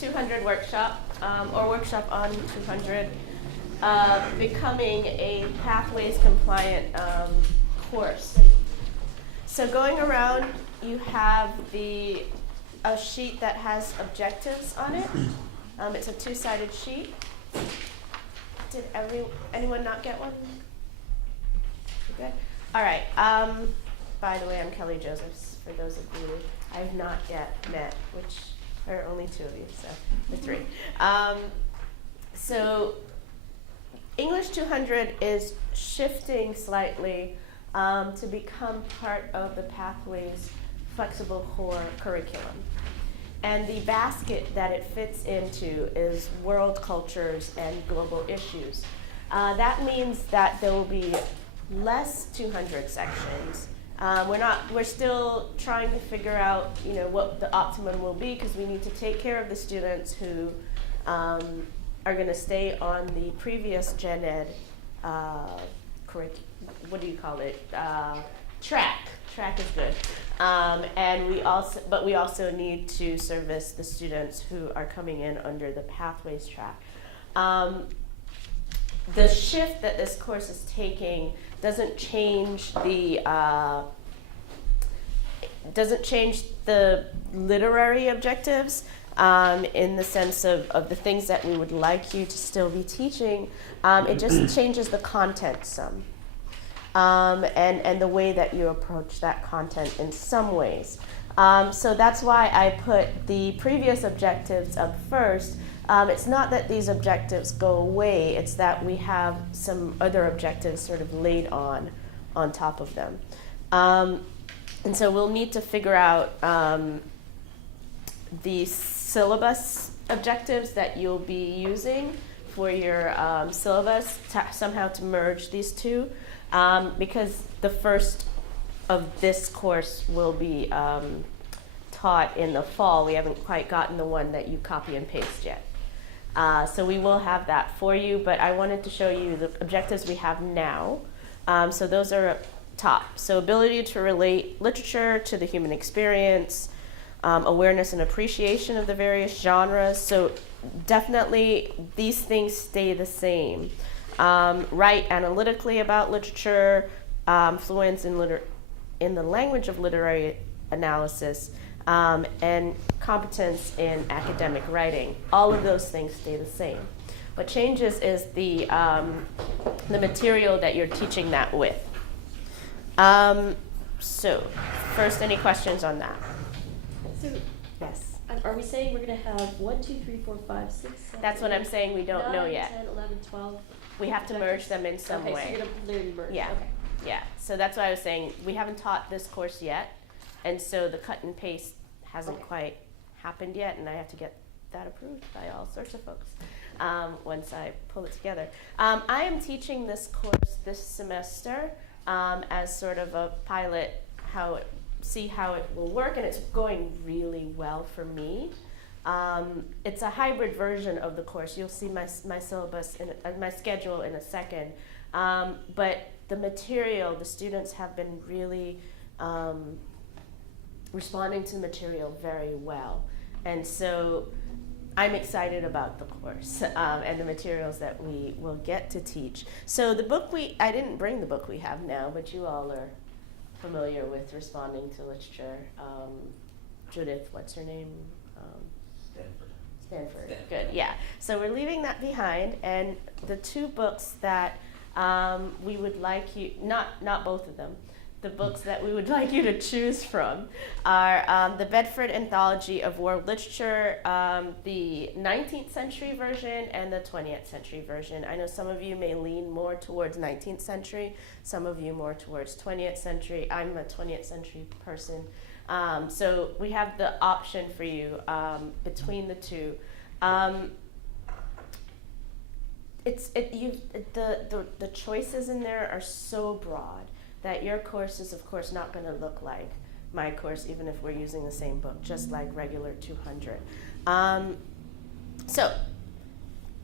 200 workshop, or workshop on 200, becoming a Pathways compliant course. So going around, you have a sheet that has objectives on it. It's a two-sided sheet. Did anyone not get one? You good? All right. By the way, I'm Kelly Josephs, for those of you I have not yet met, which are only two of you, so the three. So English 200 is shifting slightly to become part of the Pathways flexible core curriculum. And the basket that it fits into is world cultures and global issues. That means that there will be less 200 sections. We're still trying to figure out, what the optimum will be, because we need to take care of the students who are going to stay on the previous gen ed track. Track is good. And we also need to service the students who are coming in under the Pathways track. The shift that this course is taking doesn't change the literary objectives in the sense of the things that we would like you to still be teaching. It just changes the content some. And the way that you approach that content in some ways. So that's why I put the previous objectives up first. It's not that these objectives go away, it's that we have some other objectives sort of laid on top of them. And so we'll need to figure out the syllabus objectives that you'll be using for your syllabus, somehow to merge these two. Because the first of this course will be taught in the fall. We haven't quite gotten the one that you copy and paste yet. So we will have that for you, but I wanted to show you the objectives we have now. So those are up top. So ability to relate literature to the human experience, awareness and appreciation of the various genres. So definitely these things stay the same. Write analytically about literature, fluence in the language of literary analysis, and competence in academic writing. All of those things stay the same. What changes is the material that you're teaching that with. So first, any questions on that? So, yes. Are we saying we're going to have 1, 2, 3, 4, 5, 6, 7, That's what I'm saying, we don't 9, know yet. 10, 11, 12? We have to merge them in some way. Okay, so you're going to literally merge. Yeah. Okay. Yeah, so that's why I was saying we haven't taught this course yet, and so the cut and paste hasn't quite happened yet, and I have to get that approved by all sorts of folks once I pull it together. I am teaching this course this semester as sort of a pilot, see how it will work, and it's going really well for me. It's a hybrid version of the course. You'll see my syllabus, my schedule in a second. But the material, the students have been really responding to the material very well. And so I'm excited about the course and the materials that we will get to teach. So the book I didn't bring the book we have now, but you all are familiar with responding to literature. Judith, what's her name? Stanford. Good, yeah. So we're leaving that behind, and the two books that we would like you, not both of them, the books that we would like you to choose from are the Bedford Anthology of World Literature, the 19th century version and the 20th century version. I know some of you may lean more towards 19th century, some of you more towards 20th century. I'm a 20th century person. So we have the option for you between the two. The choices in there are so broad that your course is, of course, not going to look like my course, even if we're using the same book, just like regular 200. So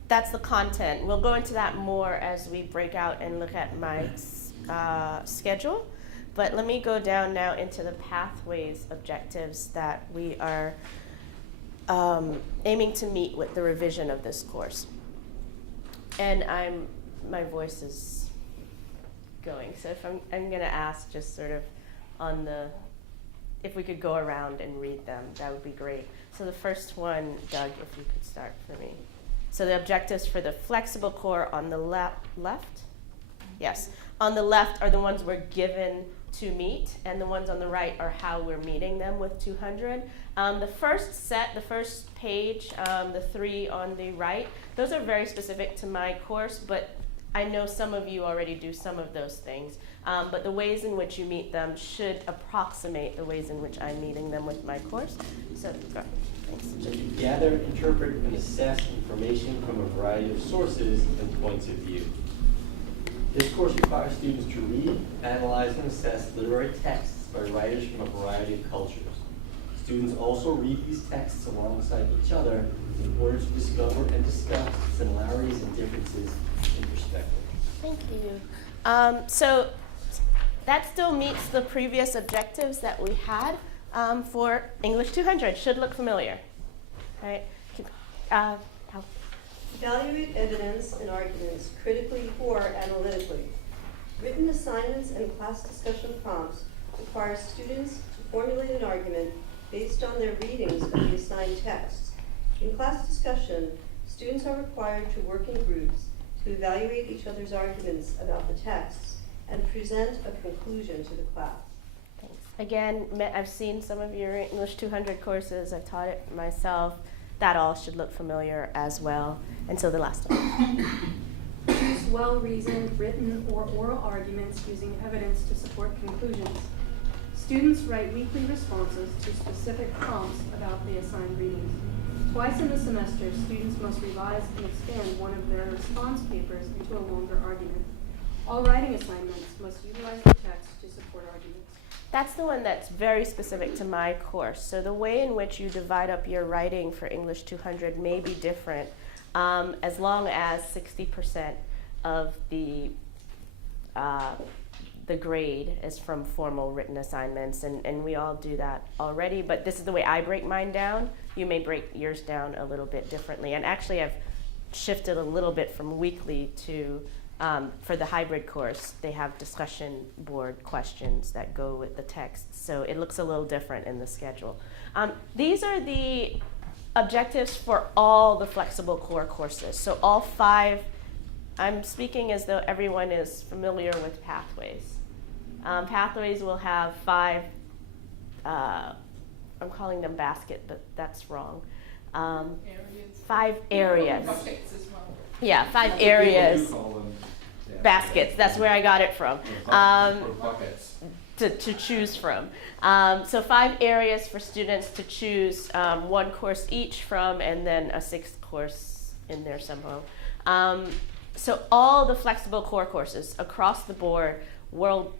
that's the content. We'll go into that more as we break out and look at my schedule. But let me go down now into the Pathways objectives that we are aiming to meet with the revision of this course. And my voice is going, so if I'm going to ask just sort of if we could go around and read them, that would be great. So the first one, Doug, if you could start for me. So the objectives for the flexible core on the left? Yes. On the left are the ones we're given to meet, and the ones on the right are how we're meeting them with 200. The first page, the 3 on the right, those are very specific to my course, but I know some of you already do some of those things. But the ways in which you meet them should approximate the ways in which I'm meeting them with my course. So, go ahead. Thanks. Gather, interpret, and assess information from a variety of sources and points of view. This course requires students to read, analyze, and assess literary texts by writers from a variety of cultures. Students also read these texts alongside each other in order to discover and discuss similarities and differences in perspective. Thank you. So that still meets the previous objectives that we had for English 200. Should look familiar. All right. Evaluate evidence and arguments critically or analytically. Written assignments and class discussion prompts require students to formulate an argument based on their readings of the assigned texts. In class discussion, students are required to work in groups to evaluate each other's arguments about the texts and present a conclusion to the class. Thanks. Again, I've seen some of your English 200 courses. I've taught it myself. That all should look familiar as well. And so the last one. Use well-reasoned written or oral arguments using evidence to support conclusions. Students write weekly responses to specific prompts about the assigned readings. Twice in the semester, students must revise and expand one of their response papers into a longer argument. All writing assignments must utilize the text to support arguments. That's the one that's very specific to my course. So the way in which you divide up your writing for English 200 may be different, as long as 60% of the grade is from formal written assignments, and we all do that already, but this is the way I break mine down. You may break yours down a little bit differently, and actually I've shifted a little bit from weekly to for the hybrid course, they have discussion board questions that go with the text, so it looks a little different in the schedule. These are the objectives for all the flexible core courses. So all 5, I'm speaking as though everyone is familiar with pathways. Pathways will have 5, I'm calling them basket, but that's wrong. 5 areas. Buckets as well. Yeah, 5 areas. Yeah. Baskets, that's where I got it from. Buckets. To choose from. So 5 areas for students to choose 1 course each from, and then a 6th course in there somehow. So all the flexible core courses across the board, world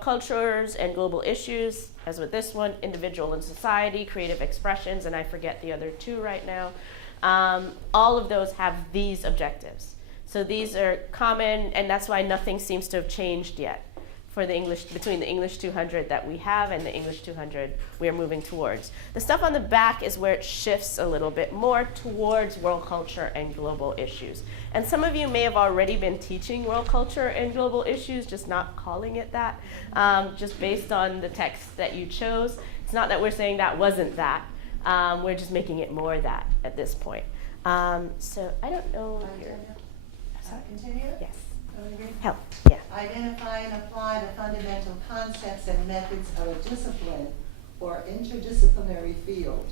cultures and global issues, as with this one, individual and society, creative expressions, and I forget the other 2 right now. All of those have these objectives. So these are common, and that's why nothing seems to have changed yet for the English, between the English 200 that we have and the English 200 we are moving towards. The stuff on the back is where it shifts a little bit more towards world culture and global issues. And some of you may have already been teaching world culture and global issues, just not calling it that, just based on the text that you chose. It's not that we're saying that wasn't that. We're just making it more that at this point. So I don't know if you're... Continue? Yes. Agree? Help. Yeah. Identify and apply the fundamental concepts and methods of a discipline or interdisciplinary field,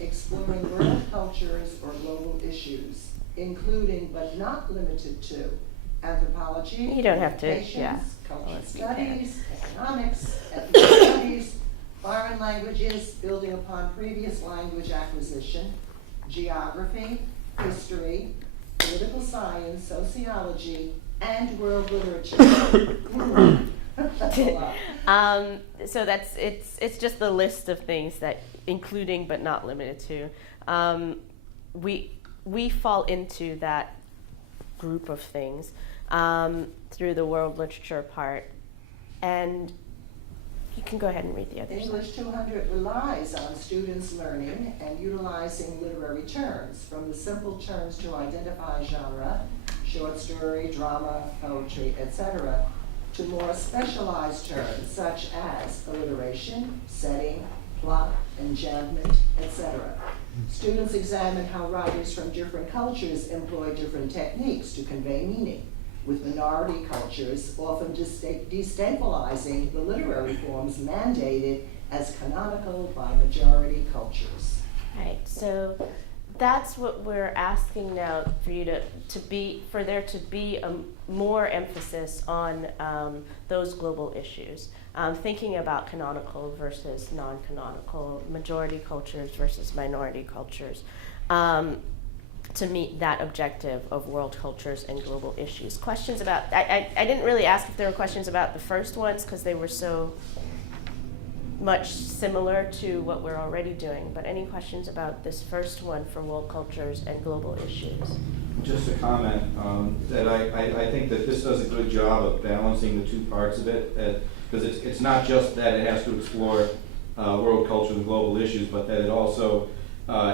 exploring world cultures or global issues, including but not limited to anthropology, You don't have to, communications, yeah. cultural Unless you can. studies, economics, ethnic studies, foreign languages, building upon previous language acquisition, geography, history, political science, sociology, and world literature. That's a lot. So it's just the list of things that, including but not limited to. We fall into that group of things through the world literature part, and You can go ahead and read the other side. English 200 relies on students learning and utilizing literary terms, from the simple terms to identify genre, short story, drama, poetry, etc., to more specialized terms such as alliteration, setting, plot, enjambment, etc. Students examine how writers from different cultures employ different techniques to convey meaning, with minority cultures often destabilizing the literary forms mandated as canonical by majority cultures. Right, so that's what we're asking now for you for there to be a more emphasis on those global issues. Thinking about canonical versus non-canonical, majority cultures versus minority cultures, to meet that objective of world cultures and global issues. Questions about, I didn't really ask if there were questions about the first ones because they were so much similar to what we're already doing, but any questions about this first one for world cultures and global issues? Just a comment that I think that this does a good job of balancing the two parts of it, because it's not just that it has to explore world culture and global issues, but that it also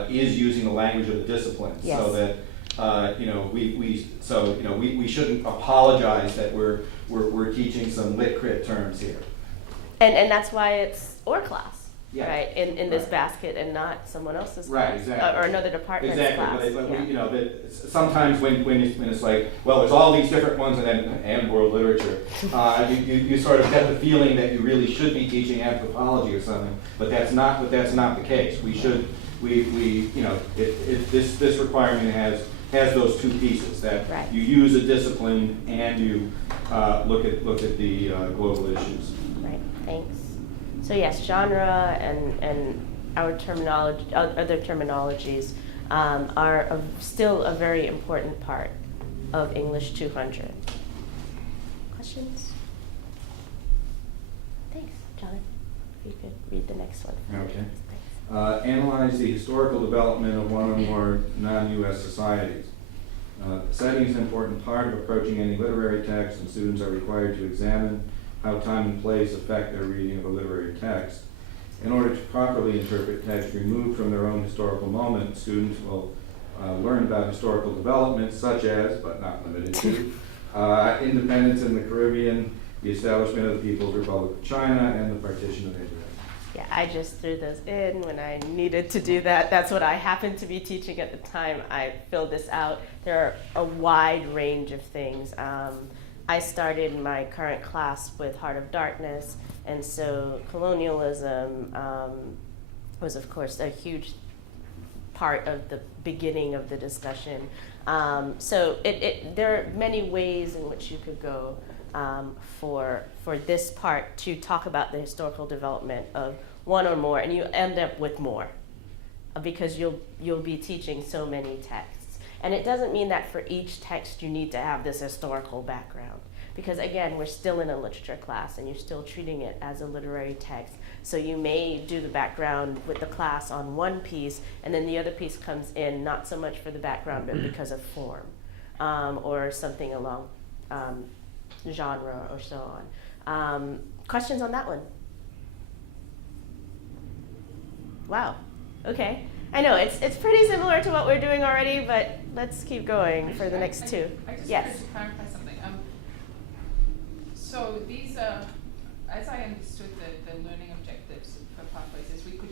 is using the language of the discipline. Yes. So that we shouldn't apologize that we're teaching some lit crit terms here. And that's why it's or class, Yeah. right? In this Right. basket and not someone else's Right, class exactly. or another department's Exactly, class. but Yeah. sometimes when it's like, well, there's all these different ones and world literature, you sort of get the feeling that you really should be teaching anthropology or something, but that's not the case. This requirement has those two pieces, that Right. you use a discipline and you look at the global issues. Right, thanks. So yes, genre and our terminology, other terminologies are still a very important part of English 200. Questions? Thanks, John. If you could read the next one. Okay. Thanks. Analyze the historical development of one or more non-U.S. societies. Setting is an important part of approaching any literary text, and students are required to examine how time and place affect their reading of a literary text. In order to properly interpret text removed from their own historical moment, students will learn about historical developments such as, but not limited to, independence in the Caribbean, the establishment of the People's Republic of China, and the partition of Asia. Yeah, I just threw those in when I needed to do that. That's what I happened to be teaching at the time. I filled this out. There are a wide range of things. I started my current class with Heart of Darkness, and so colonialism was, of course, a huge part of the beginning of the discussion. So there are many ways in which you could go for this part to talk about the historical development of one or more, and you end up with more because you'll be teaching so many texts. And it doesn't mean that for each text you need to have this historical background, because again, we're still in a literature class and you're still treating it as a literary text. So you may do the background with the class on one piece, and then the other piece comes in not so much for the background, but because of form or something along genre or so on. Questions on that one? Wow, okay. I know, it's pretty similar to what we're doing already, but let's keep going for the next two. I just Yes. wanted to clarify something. So these are, as I understood the learning objectives for pathways, is we could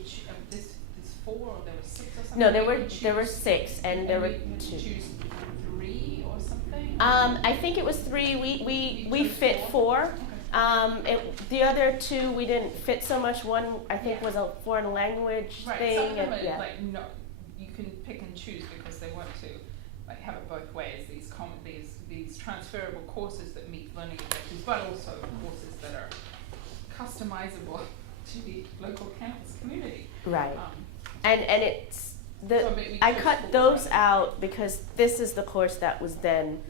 this 4 or there were 6 or something. No, we could there were choose- 6, and there were we could 2. choose 3 or something. I think it was 3. We chose fit 4. Okay. The other 2 we didn't fit so much. One I think Yeah. was a foreign language Right, thing. some of them and, are yeah. like no, you can pick and choose because they want to like have it both ways. These transferable courses that meet learning objectives, but also courses that are customizable to the local campus community. Right. Um, And it's So maybe I choose cut 4 those rather than- out because this is the course that was then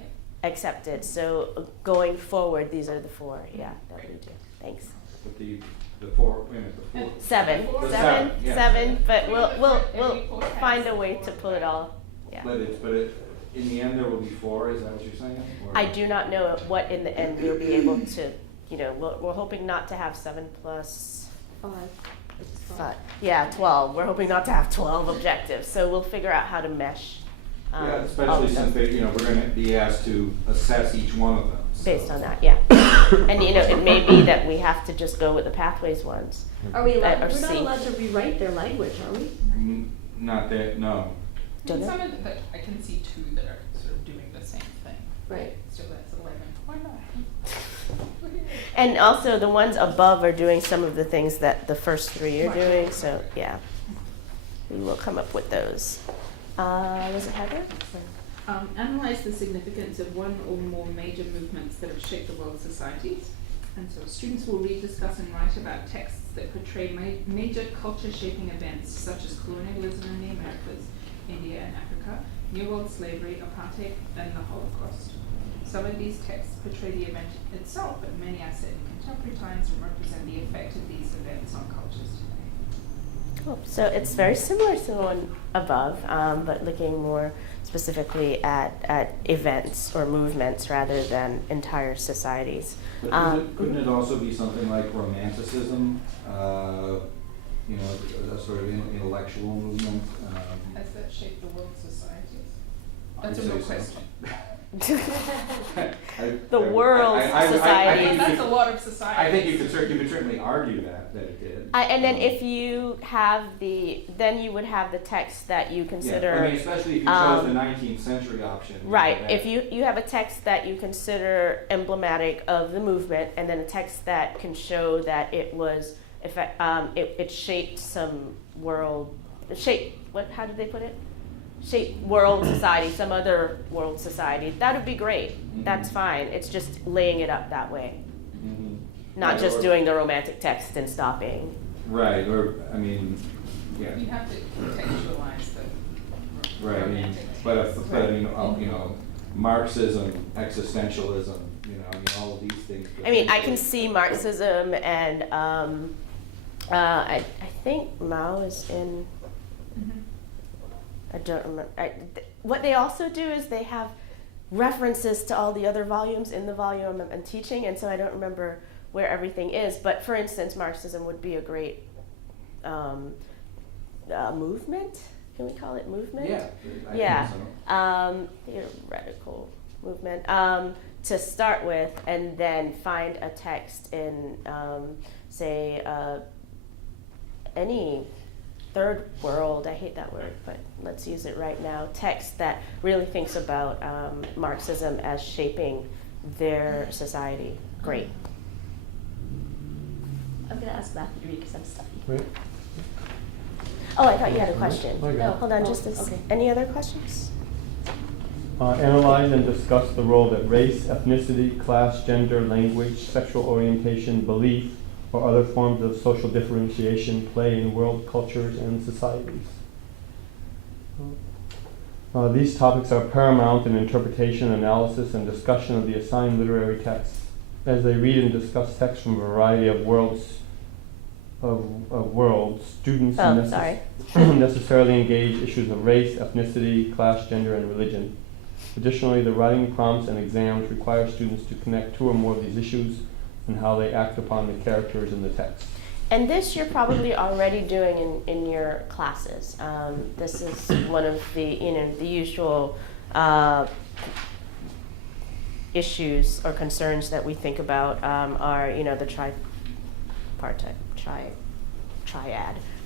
accepted. So going forward, these are the 4. Yeah, that we do. Thanks. But the 4, wait a minute, the 4. 7, The 7, yeah. 7. But Three we'll of the we'll front, we'll every course has find a way 4, to pull it all. Yeah. But in the end there will be 4, is that what you're saying? Or- I do not know what in the end we'll be able to, we're hoping not to have 7 plus 5. Which is 5. Yeah, 12. We're hoping not to have 12 objectives. So we'll figure out how to mesh. Yeah, all especially of since them we're gonna be asked to assess each one of them. so- based on that, yeah. And it may be that we have to just go with the pathways ones. Are we allowed, Or we're not C. allowed to rewrite their language, are we? Not that, no. Don't know. Some of the, I can see 2 that are sort of doing the same thing. Right. So that's 11. Why not? And also the ones above are doing some of the things that the first 3 are Right. doing, so yeah. We will come up with those. Was it Heather? Analyze the significance of one or more major movements that have shaped the world's societies. And so students will read, discuss, and write about texts that portray major culture-shaping events such as colonialism in the Americas, India and Africa, New World slavery, apartheid, and the Holocaust. Some of these texts portray the event itself, but many are set in contemporary times and represent the effect of these events on cultures today. Cool. So it's very similar to the one above, but looking more specifically at events or movements rather than entire societies. But couldn't it also be something like romanticism, a sort of intellectual movement? Has that shaped the world's societies? I'd That's a say real so. question. The world's society. think That's you a lot of societies. I think you could certainly argue that it did. And then if you have then you would have the text that you consider. Yeah, I mean, especially if you chose the 19th century option. Right. that- If you have a text that you consider emblematic of the movement, and then a text that can show that it was, it shaped some world, how did they put it? Shape world society, some other world society. That would be great. Mhm. That's fine. It's just laying it up that way, Mhm. not Right, just or- doing the romantic text and stopping. Right, or, I mean, yeah. You have to contextualize the Right, I mean, romantic but text. Marxism, existentialism, all of these things. I mean, I can see Marxism and I think Mao is in. Mhm. I don't remember. What they also do is they have references to all the other volumes in the volume I'm teaching, and so I don't remember where everything is. But for instance, Marxism would be a great movement. Can we call it movement? Yeah. I Yeah. think so. Theoretical movement to start with, and then find a text in, say, any third world, I hate that word, but let's use it right now, text that really thinks about Marxism as shaping their society. Great. I'm going to ask Matthew to read because I'm stuffy. Right. Oh, I thought you had a question. I got No, it. hold on just a Okay. Any other questions? Analyze and discuss the role that race, ethnicity, class, gender, language, sexual orientation, belief, or other forms of social differentiation play in world cultures and societies. These topics are paramount in interpretation, analysis, and discussion of the assigned literary texts. As they read and discuss texts from a variety of worlds, students necessarily engage issues of race, ethnicity, class, gender, and religion. Additionally, the writing prompts and exams require students to connect 2 or more of these issues and how they act upon the characters in the text. And this you're probably already doing in your classes. This is one of the the usual issues or concerns that we think about are the triad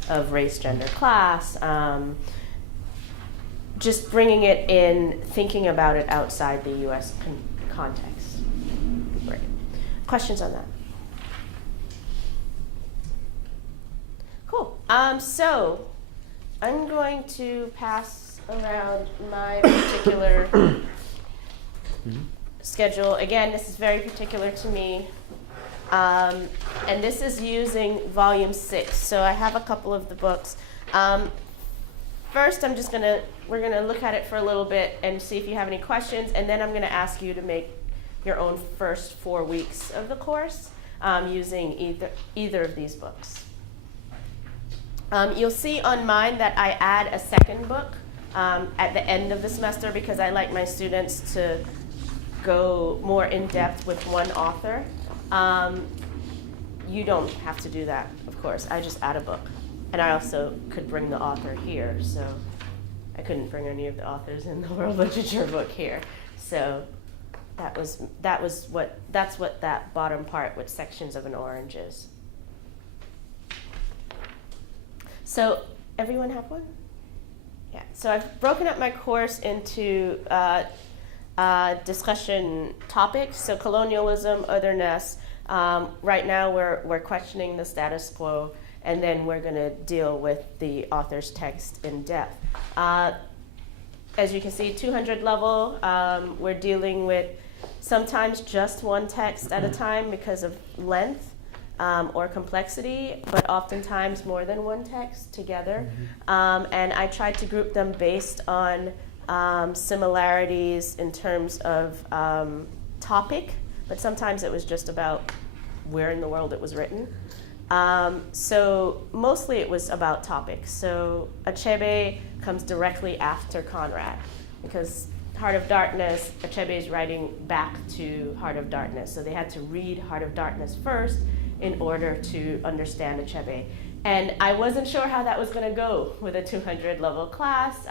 of race, gender, class. Just bringing it in, thinking about it outside the U.S. context. Great. Questions on that? Cool. So I'm going to pass around my particular schedule. Again, this is very particular to me. And this is using volume 6. So I have a couple of the books. First, we're gonna look at it for a little bit and see if you have any questions, and then I'm gonna ask you to make your own first 4 weeks of the course using either of these books. You'll see on mine that I add a second book at the end of the semester because I like my students to go more in depth with one author. You don't have to do that, of course. I just add a book. And I also could bring the author here, so I couldn't bring any of the authors in the world literature book here. So that's what that bottom part with sections of an orange is. So everyone have one? Yeah. So I've broken up my course into discussion topics. So colonialism, otherness. Right now we're questioning the status quo, and then we're going to deal with the author's text in depth. As you can see, 200 level, we're dealing with sometimes just one text at a time because of length or complexity, but oftentimes more than one text together. And I tried to group them based on similarities in terms of topic, but sometimes it was just about where in the world it was written. So mostly it was about topics. So Achebe comes directly after Conrad, because Heart of Darkness, Achebe is writing back to Heart of Darkness. So they had to read Heart of Darkness first in order to understand Achebe. And I wasn't sure how that was going to go with a 200 level class,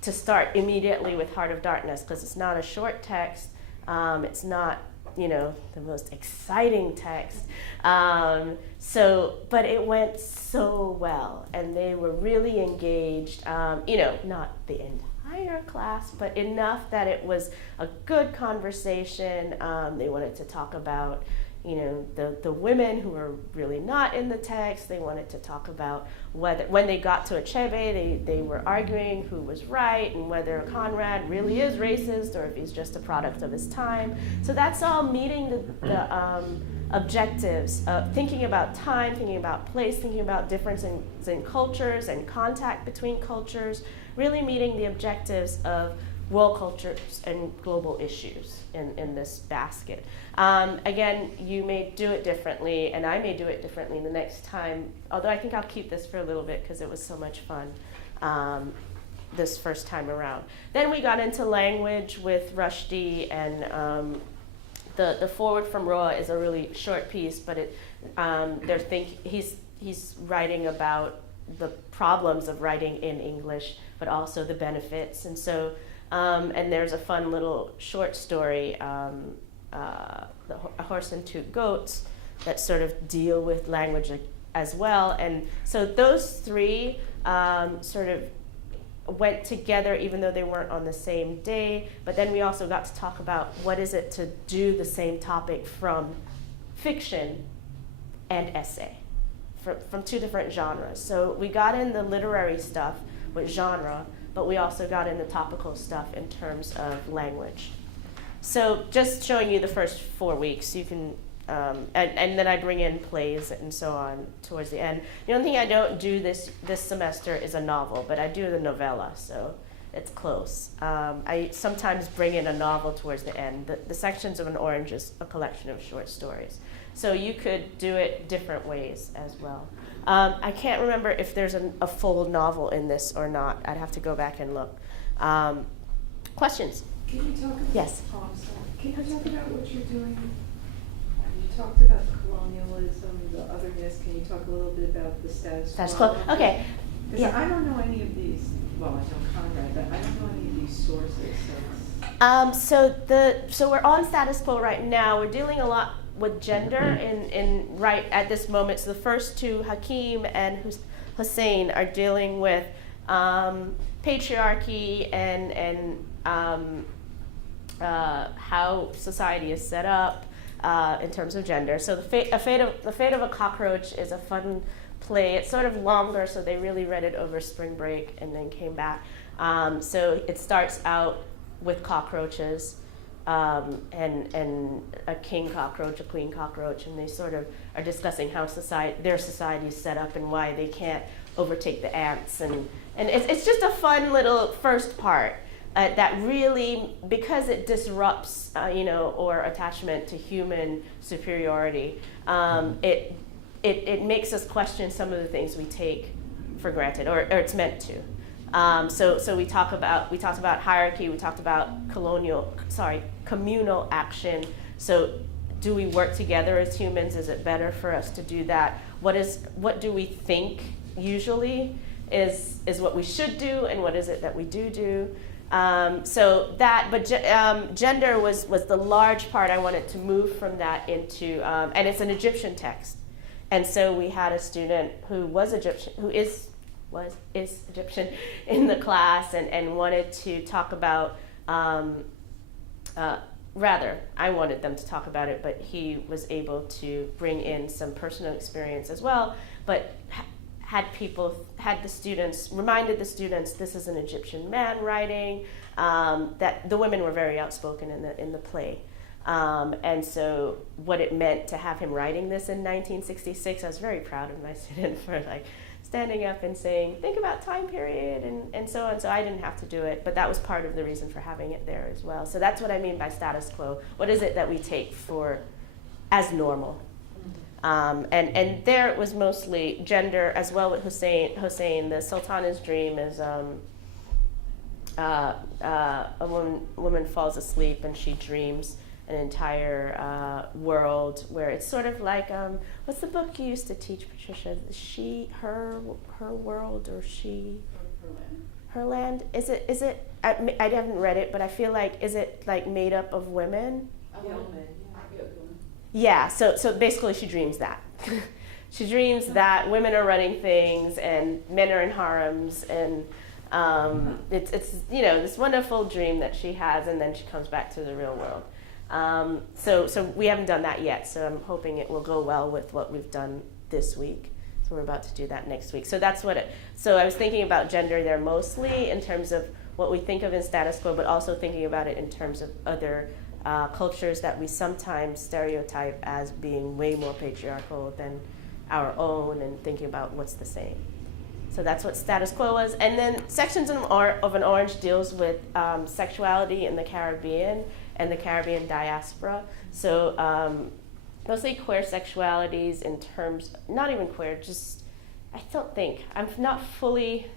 to start immediately with Heart of Darkness, because it's not a short text. It's not, the most exciting text. But it went so well, and they were really engaged, not the entire class, but enough that it was a good conversation. They wanted to talk about, the women who were really not in the text. They wanted to talk about whether, when they got to Achebe, they were arguing who was right and whether Conrad really is racist or if he's just a product of his time. So that's all meeting the objectives of thinking about time, thinking about place, thinking about differences in cultures and contact between cultures, really meeting the objectives of world cultures and global issues in this basket. Again, you may do it differently, and I may do it differently the next time, although I think I'll keep this for a little bit because it was so much fun this first time around. Then we got into language with Rushdie, and the forward from Roa is a really short piece, but he's writing about the problems of writing in English, but also the benefits. And so, and there's a fun little short story, A Horse and Two Goats, that sort of deal with language as well. And so those three sort of went together even though they weren't on the same day. But then we also got to talk about what is it to do the same topic from fiction and essay, from two different genres. So we got in the literary stuff with genre, but we also got in the topical stuff in terms of language. So just showing you the first 4 weeks, you can, and then I bring in plays and so on towards the end. The only thing I don't do this semester is a novel, but I do the novella, so it's close. I sometimes bring in a novel towards the end. The Sections of an Orange is a collection of short stories. So you could do it different ways as well. I can't remember if there's a full novel in this or not. I'd have to go back and look. Questions? Can you talk about, Yes. Oh, I'm sorry. Can you talk about what you're doing? You talked about colonialism, the otherness. Can you talk a little bit about the status quo? Status quo. Okay. Because Yeah. I don't know any of these. Well, I know Conrad, but I don't know any of these sources. So we're on status quo right now. We're dealing a lot with gender in right at this moment. So the first two, Hakeem and Hussein, are dealing with patriarchy and how society is set up in terms of gender. So the fate of a Cockroach is a fun play. It's sort of longer, so they really read it over spring break and then came back. So it starts out with cockroaches, and a king cockroach, a queen cockroach, and they sort of are discussing how their society is set up and why they can't overtake the ants. And it's just a fun little first part. That really, because it disrupts, or attachment to human superiority, it makes us question some of the things we take for granted, or it's meant to. So we talked about hierarchy. We talked about communal action. So do we work together as humans? Is it better for us to do that? What do we think usually is what we should do, and what is it that we do? So that, but gender was the large part. I wanted to move from that into, and it's an Egyptian text. And so we had a student who was Egyptian, who is Egyptian in the class, and wanted to talk about, rather, I wanted them to talk about it, but he was able to bring in some personal experience as well, but reminded the students this is an Egyptian man writing, that the women were very outspoken in the play. And so what it meant to have him writing this in 1966, I was very proud of my student for like standing up and saying, think about time period and so on. So I didn't have to do it, but that was part of the reason for having it there as well. So that's what I mean by status quo. What is it that we take as normal? And there it was mostly gender as well with Hussein. The Sultana's dream is a woman falls asleep and she dreams an entire world where it's sort of like, what's the book you used to teach, Patricia? Her world, or her land? Is it? I haven't read it, but I feel like, is it like made up of women? Yeah, so basically she dreams that. She dreams that women are running things and men are in harems, and it's this wonderful dream that she has, and then she comes back to the real world. So we haven't done that yet, so I'm hoping it will go well with what we've done this week. So we're about to do that next week. So that's so I was thinking about gender there mostly in terms of what we think of in status quo, but also thinking about it in terms of other cultures that we sometimes stereotype as being way more patriarchal than our own, and thinking about what's the same. So that's what status quo was. And then Sections of an Orange deals with sexuality in the Caribbean and the Caribbean diaspora. So mostly queer sexualities in terms, not even queer, just, I'm not fully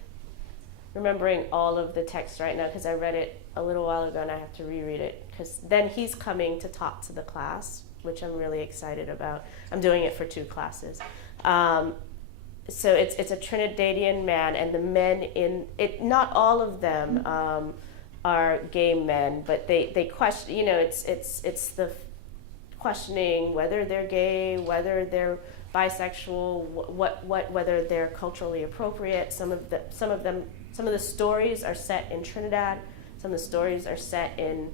remembering all of the text right now because I read it a little while ago and I have to reread it, because then he's coming to talk to the class, which I'm really excited about. I'm doing it for 2 classes. So it's a Trinidadian man, and the men in it, not all of them are gay men, but they question, it's the questioning whether they're gay, whether they're bisexual, whether they're culturally appropriate. Some of the stories are set in Trinidad. Some of the stories are set in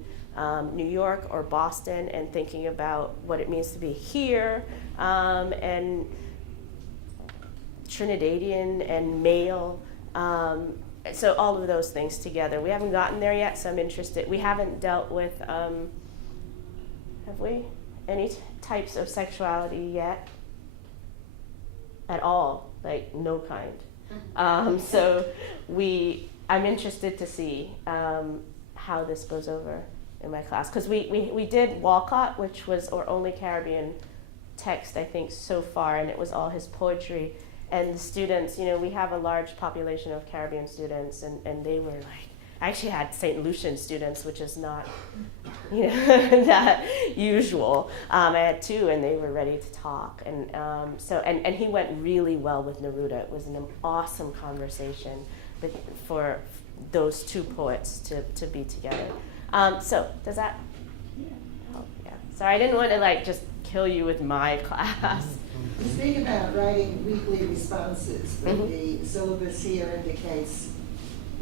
New York or Boston, and thinking about what it means to be here, and Trinidadian and male. So all of those things together. We haven't gotten there yet, so I'm interested. We haven't dealt with, have we? Any types of sexuality yet? At all, like no kind. So I'm interested to see how this goes over in my class, because we did Walcott, which was our only Caribbean text, I think, so far, and it was all his poetry. And the students, we have a large population of Caribbean students, and they were like, I actually had St. Lucian students, which is not, that usual. I had 2, and they were ready to talk. And and he went really well with Neruda. It was an awesome conversation for those 2 poets to be together. So does that help? Yeah. Sorry, I didn't want to just kill you with my class. You speak about writing weekly responses, but Mm-hmm. the syllabus here indicates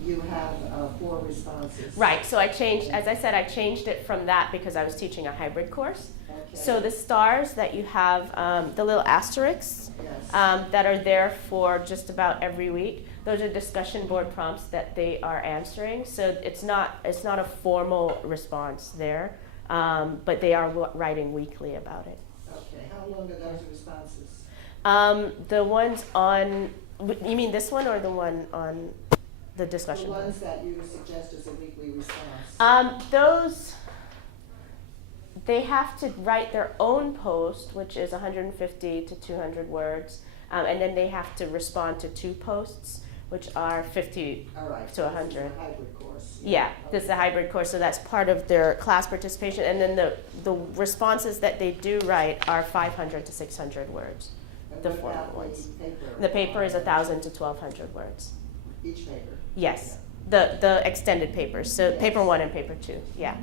you have 4 responses. Right, so I changed it from that because I was teaching a hybrid course. Okay. So the stars that you have, the little asterisks, Yes. that are there for just about every week, those are discussion board prompts that they are answering. So it's not a formal response there, but they are writing weekly about it. Okay, how long are those responses? The ones on, you mean this one or the one on the discussion The board? ones that you suggest as a weekly response. Those, they have to write their own post, which is 150 to 200 words, and then they have to respond to 2 posts, which are 50 All right. to 100. This is a hybrid course. Yeah, this is a hybrid course, so that's part of their class participation. And then the responses that they do write are 500 to 600 words, And the what formal about ones. the paper? The paper is 1,000 to 1,200 words. Each paper? Yes, the extended papers, so Yes. paper 1 and paper 2, yeah.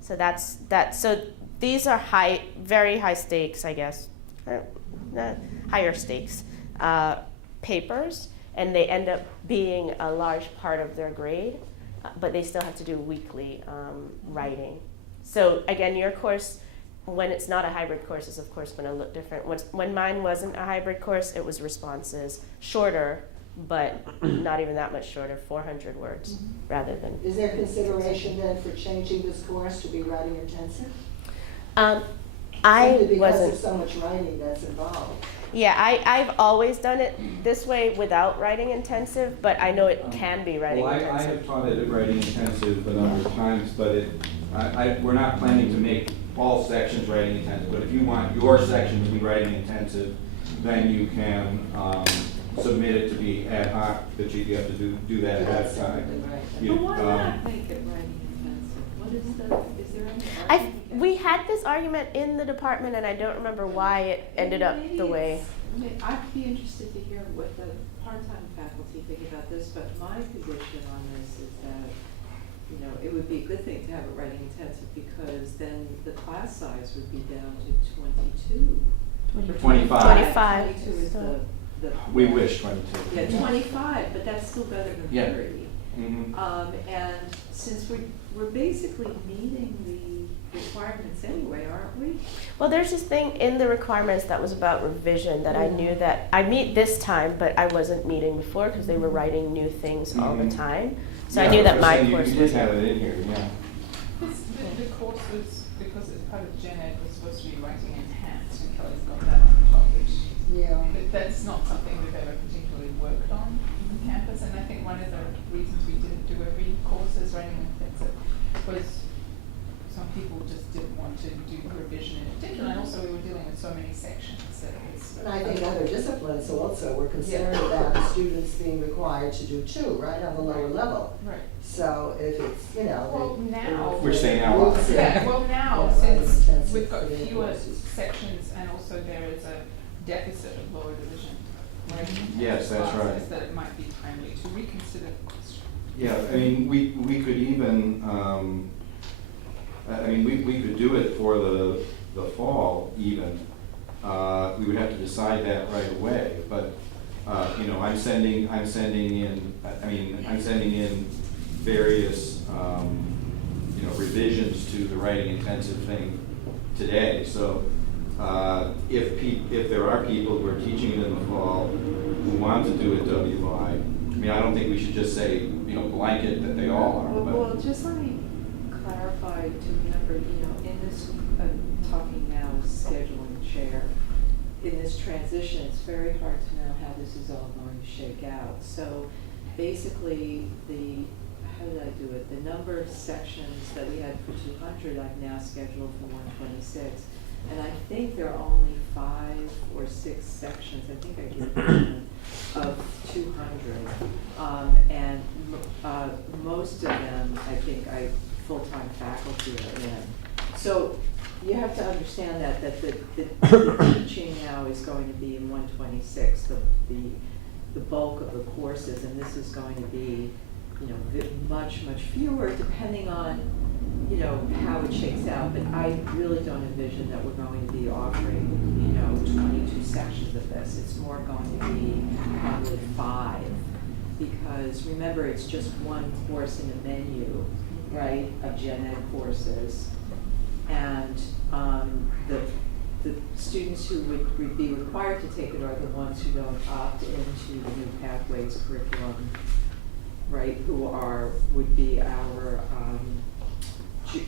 So that's, so these are very high stakes, I guess, or, higher stakes papers, and they end up being a large part of their grade, but they still have to do weekly writing. So again, your course, when it's not a hybrid course, is of course going to look different. When mine wasn't a hybrid course, it was responses, shorter, but not even that much shorter, 400 words rather than. Is there consideration then for changing this course to be writing intensive? I Simply because wasn't. there's so much writing that's involved. Yeah, I've always done it this way without writing intensive, but I know it can be writing Well, I intensive. have taught it at writing intensive a number of times, but we're not planning to make all sections writing intensive. But if you want your section to be writing intensive, then you can submit it to be ad hoc, but you have to do that ahead of time. You, But why not make it writing intensive? What is is there any argument? We had this argument in the department, and I don't remember why it ended up the way. I'd be interested to hear what the part-time faculty think about this, but my position on this is that, you know, it would be a good thing to have it writing intensive because then the class size would be down to 22. Or 25. 25. 22 is the. We wish 22. Yeah, 25, but that's still better than Yeah. 30. Mhm. And since we're basically meeting the requirements anyway, aren't we? Well, there's this thing in the requirements that was about revision that I knew that I meet this time, but I wasn't meeting before because they were writing new things all the Mhm. time. So Yeah, I knew that was my saying course you was. did have it in here, yeah. The course was, because it's part of Gen Ed, was supposed to be writing enhanced, and Kelly's got that on the top, which Yeah. that's not something we've ever particularly worked on on campus, and I think one of the reasons we didn't do every course as writing intensive was some people just didn't want to do revision in particular, and also we were dealing with so many sections that it was. And I think other disciplines also were concerned about the students being required to do two, right, on the lower level. Right. So if it's, you know. Well, they- now- We're saying now. Yeah, well now, Yeah, since intensive we've got for the fewer courses. sections and also there is a deficit of lower division writing Yes, that's classes, right. that it might be timely to reconsider the question. Yeah, I mean, we could even, we could do it for the fall even. We would have to decide that right away, but, you know, I'm sending in various, you know, revisions to the writing intensive thing today. So, if there are people who are teaching it in the fall who want to do it WI, I mean, I don't think we should just say, you know, blanket that they all are, but. Well, just let me clarify to remember, you know, in this, talking now as scheduling chair, in this transition, it's very hard to know how this is all going to shake out. So basically, how did I do it? The number of sections that we had for 200, I've now scheduled for 126. And I think there are only 5 or 6 sections, I think I gave them, of 200. And most of them, I think, full-time faculty are in. So you have to understand that the teaching now is going to be in 126, the bulk of the courses, and this is going to be, you know, much fewer, depending on, you know, how it shakes out. But I really don't envision that we're going to be offering, you know, 22 sections of this. It's more going to be probably 5, because remember, it's just one course in a menu, right, of Gen Ed courses. And the students who would be required to take it are the ones who don't opt into the new Pathways curriculum, right, would be our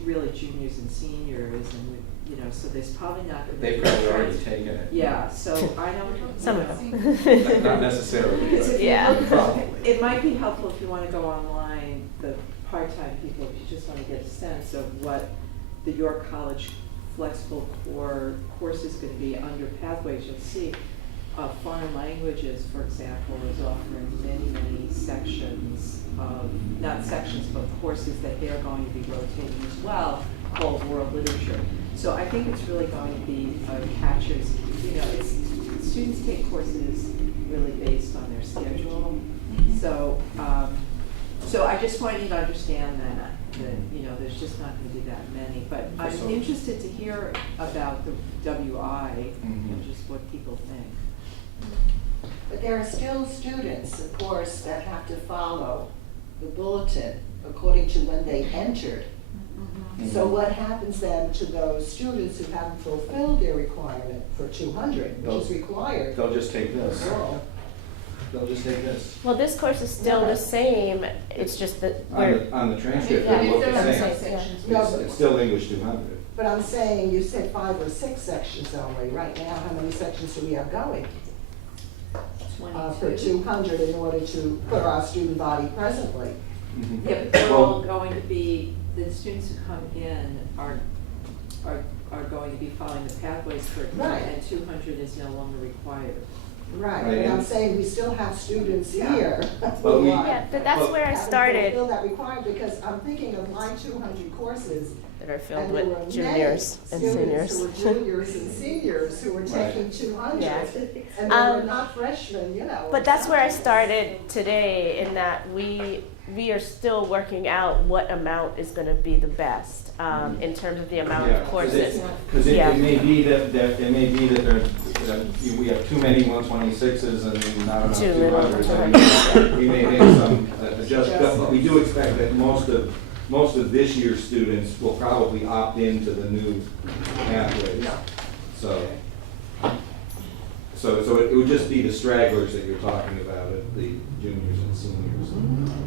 really juniors and seniors, and you know, so there's probably not going to be. They've probably already taken it. Yeah, so I don't. Some you of know. them. Not necessarily, Because but. if you Yeah. look- Probably. It might be helpful if you want to go online, the part-time people, if you just want to get a sense of what the York College Flexible Core course is going to be under Pathways. You'll see foreign languages, for example, is offering many sections of, not sections, but courses that they're going to be rotating as well, called world literature. So I think it's really going to be catches, students take courses really based on their schedule. So, so I just want you to understand that there's just not going to be that many. But I'm interested to hear about the WI and just what people think. But there are still students, of course, that have to follow the bulletin according to when they entered. So what happens then to those students who haven't fulfilled their requirement for 200, which is required? They'll just take this. Overall? They'll just take this. Well, this course is still the same, it's just that we're, On the transcript, Yeah, it will look it's the the same. same, No, It's still English 200. but I'm saying, you said 5 or 6 sections only. Right now, how many sections do we have going? For 200 in order to put our student body presently. Yeah, but they're all going to be, the students who come in are going to be following the pathways curriculum, Right. and 200 is no longer required. Right, Right, but I'm and- saying we still have students here. But we- yeah, but that's where I Haven't started, fulfilled that requirement, because I'm thinking of my 200 courses, that are filled and there were with juniors and many seniors. students who were juniors and seniors who were taking 200, Yeah. and they were not freshmen, But that's where I started today, in that we are still working out what amount is gonna be the best, in terms of the amount of courses. Because Yeah. it may be that we have too many 126s and not enough Too little 200s. 200s. And we may make some adjustments, but we do expect that most of this year's students will probably opt into the new pathways. So it would just be the stragglers that you're talking about, the juniors and seniors.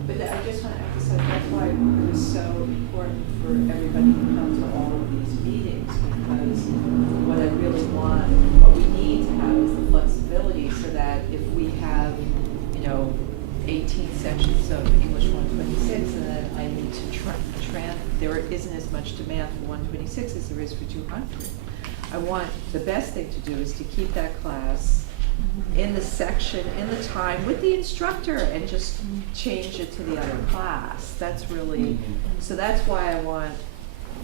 But I just want to emphasize, that's why it was so important for everybody to come to all of these meetings, because what I really want, what we need to have is the flexibility, so that if we have, 18 sections of English 126, and then I need to there isn't as much demand for 126 as there is for 200. I want, the best thing to do is to keep that class in the section, in the time, with the instructor, and just change it to the other class. That's really, so that's why I want,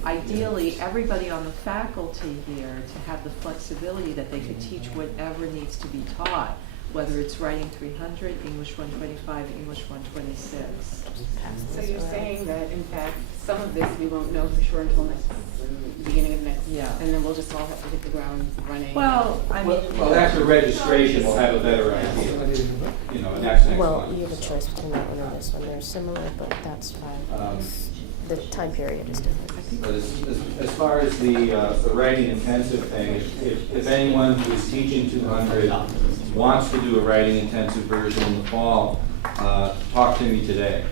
ideally, everybody on the faculty here to have the flexibility that they could teach whatever needs to be taught, whether it's writing 300, English 125, English 126. So you're saying that, in fact, some of this we won't know for sure until beginning of next, Yeah. and then we'll just all have to hit the ground running. Well, I mean. Well, after registration, we'll have a better idea, next Well, month. you have a choice between that one and this one, they're similar, but that's fine. The time period is different. But as far as the writing intensive thing, if anyone who's teaching 200 wants to do a writing intensive version in the fall, talk to me today.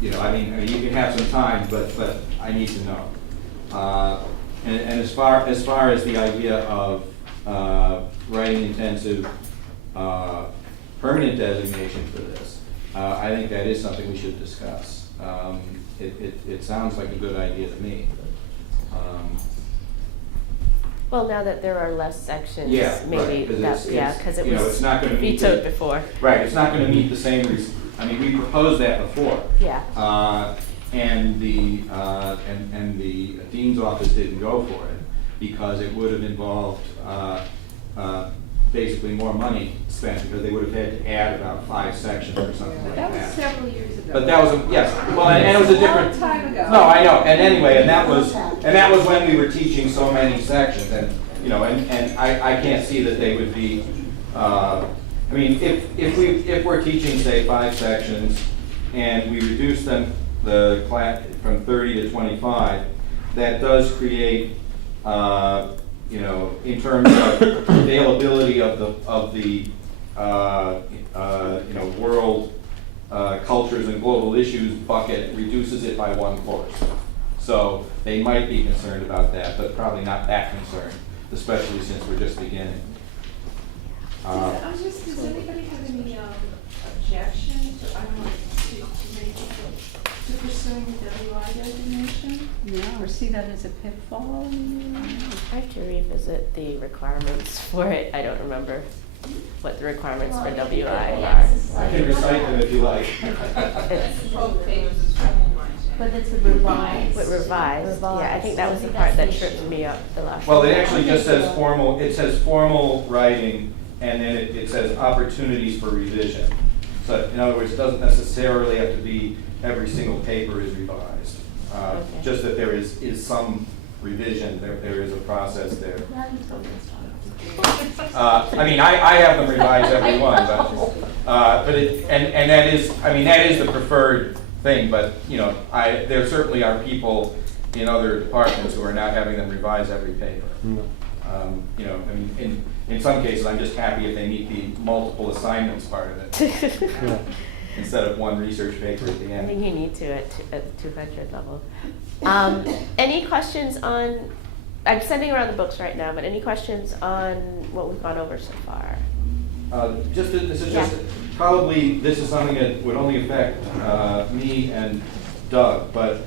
You can have some time, but I need to know. And as far as the idea of writing intensive permanent designation for this, I think that is something we should discuss. It sounds like a good idea to me. Well, now that there are less sections, Yeah, maybe right, that's, because it it's was not gonna meet vetoed the- before. Right, it's not gonna meet the same, we proposed that before. Yeah. And the dean's office didn't go for it because it would have involved basically more money spent, because they would have had to add about 5 sections or something like That that. was several years ago. But that was, yes, well, and it was a different. Long time ago. No, I know, and anyway, and that was when we were teaching so many sections, and, and I can't see that they would be, if we're teaching, say, 5 sections, and we reduce them, the class, from 30 to 25, that does create, in terms of availability of the world cultures and global issues bucket, reduces it by 1 course. So they might be concerned about that, but probably not that concerned, especially since we're just beginning. Does anybody have any objection to, I don't want to speak too many people, to pursuing the WI designation? or see that as a pitfall? I have to revisit the requirements for it. I don't remember what the requirements for WI are. I can recite them if you like. Both pages is formal. But it's a revised. With revised, yeah, I think that was the part that tripped me up the last. Well, it time. actually just says formal, it says formal writing, and then it says opportunities for revision. So in other words, it doesn't necessarily have to be every single paper is revised. Okay. Just that there is some revision, there is a process there. I mean, I have them revised every one, but it, and that is, I mean, that is the preferred thing, but, you know, there certainly are people in other departments who are not having them revise every paper. You know, I mean, in some cases, I'm just happy if they meet the multiple assignments part of it. Instead of one research paper at the I end. think you need to at the 200 level. Any questions on, I'm sending around the books right now, but any questions on what we've gone over so far? This is probably, this is something that would only affect me and Doug, but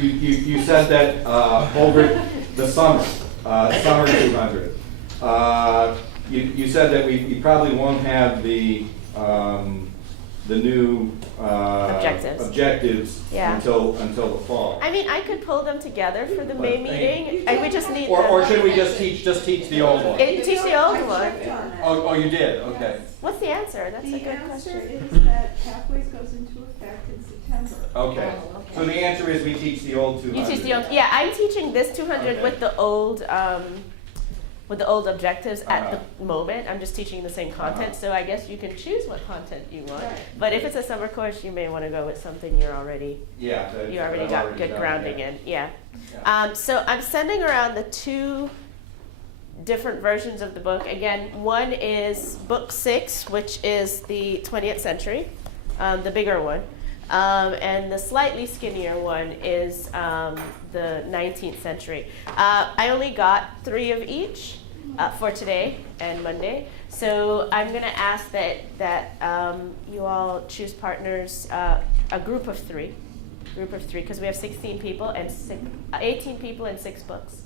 you said that over the summer 200, you said that we probably won't have the new objectives Yeah. until the fall. I mean, I could pull them together for the May meeting. We just need Or should we just teach the old one? You teach the old one. Oh, you did, okay. What's the answer? That's a The good answer question. is that Pathways goes into effect in September. Okay, so the answer is we teach the old 200. You teach the old, yeah, I'm teaching this 200 with the old objectives at the moment. I'm just teaching the same content, so I guess you can choose what content you want. Right. But if it's a summer course, you may want to go with something you already got good grounding in. Yeah. So I'm sending around the 2 different versions of the book. Again, one is book 6, which is the 20th century, the bigger one. And the slightly skinnier one is the 19th century. I only got 3 of each for today and Monday. So I'm going to ask that you all choose partners, a group of 3, because we have 16 people and 18 people and 6 books.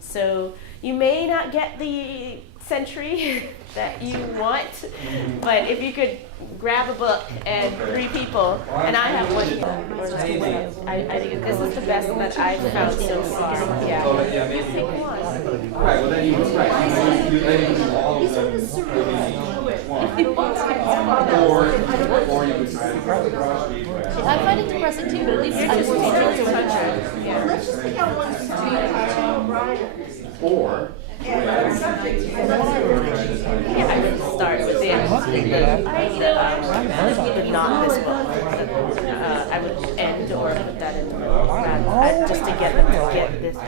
So you may not get the century that you want, but if you could grab a book and 3 people, and I have one. I think this is the best that I've found so far. Yeah. Right, well then you do all of them. Or you would try to go across the equation. I'm finding it depressing too, but at least you're just teaching 200. Yeah. Let's just pick out one to Or Yeah, I would start with the not this book. I would end or put that in just to get them to get this. See,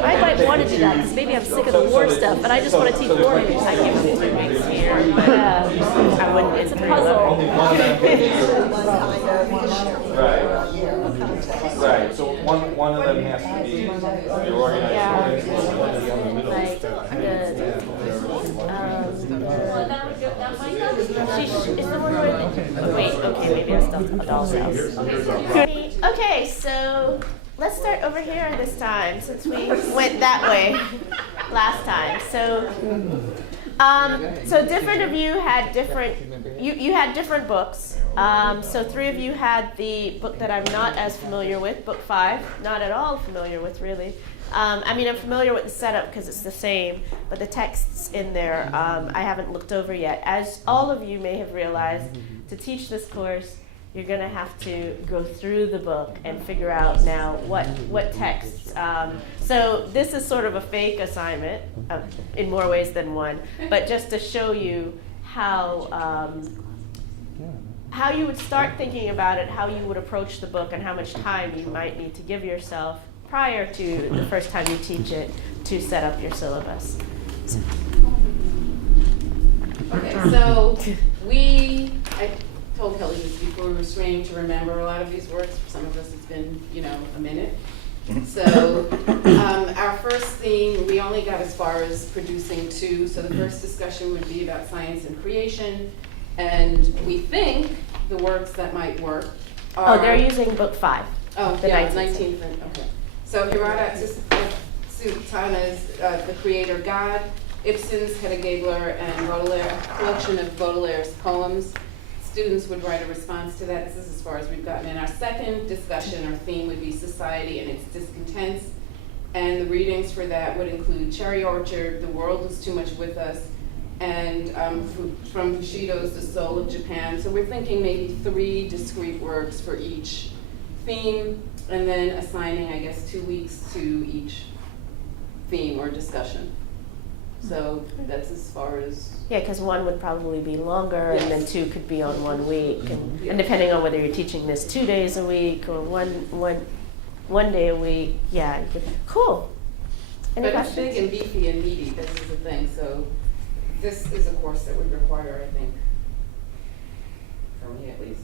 I might want to do that because maybe I'm sick of the war stuff, but I just want to teach war. I give them 2 weeks here, but I wouldn't. It's a puzzle. Right, so one of them has to be your organized. Like is the one where wait, okay, maybe I still have Doll's House. Okay, so let's start over here this time since we went that way last time. So different of you had different, you had different books. So 3 of you had the book that I'm not as familiar with, book 5, not at all familiar with really. I mean, I'm familiar with the setup because it's the same, but the texts in there I haven't looked over yet. As all of you may have realized, to teach this course, you're going to have to go through the book and figure out now what texts. So this is sort of a fake assignment in more ways than one, but just to show you how you would start thinking about it, how you would approach the book, and how much time you might need to give yourself prior to the first time you teach it to set up your syllabus. Okay, so I told Kelly this before, we were straining to remember a lot of these words. For some of us, it's been, a minute. So our first theme, we only got as far as producing 2. So the first discussion would be about science and creation. And we think the words that might work are. Oh, they're using book 5. Oh, the yeah, 19th 19th, okay. So Hirata Tsutana's The Creator God, Ibsen's Hedda Gabler, and Baudelaire, a collection of Baudelaire's poems. Students would write a response to that. This is as far as we've gotten. And our second discussion or theme would be society and its discontents. And the readings for that would include Cherry Orchard, The World is Too Much With Us, and from Bushido's The Soul of Japan. So we're thinking maybe 3 discrete works for each theme, and then assigning, I guess, 2 weeks to each theme or discussion. So that's as far as. Yeah, because one would probably be longer, and then Yes. 2 could be on 1 week, and, Yeah. and depending on whether you're teaching this 2 days a week or one day a week, yeah. You could, cool. Any But it's questions? big and beefy and meaty, this is the thing, so this is a course that would require, I think, for me at least,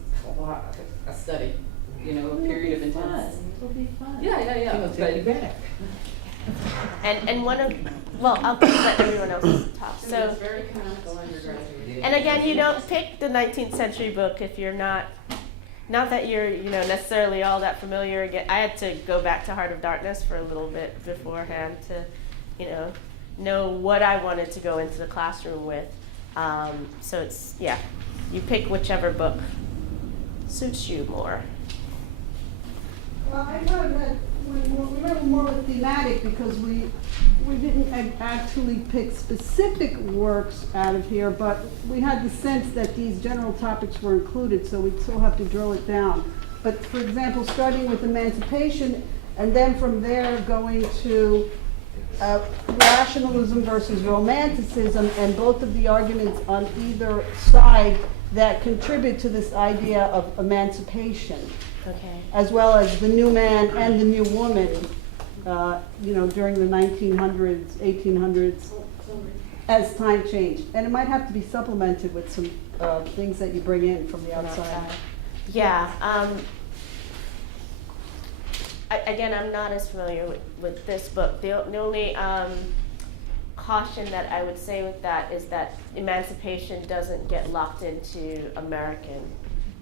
a study, you know, a period of intense. It'll be fun. Yeah. It'll take you back. And one of, well, I'll let everyone else talk. So So, it's very canonical undergraduate. and again, you don't pick the 19th century book if you're not that you're, necessarily all that familiar. Again, I had to go back to Heart of Darkness for a little bit beforehand to, know what I wanted to go into the classroom with. So it's, yeah, you pick whichever book suits you more. Well, I thought that we were more with thematic because we didn't actually pick specific works out of here, but we had the sense that these general topics were included, so we'd still have to drill it down. But for example, starting with emancipation, and then from there going to rationalism versus romanticism, and both of the arguments on either side that contribute to this idea of emancipation, Okay. as well as the new man and the new woman, during the 1900s, 1800s, as time changed. And it might have to be supplemented with some things that you bring in from the outside. Yeah. Again, I'm not as familiar with this book. The only caution that I would say with that is that emancipation doesn't get locked into American.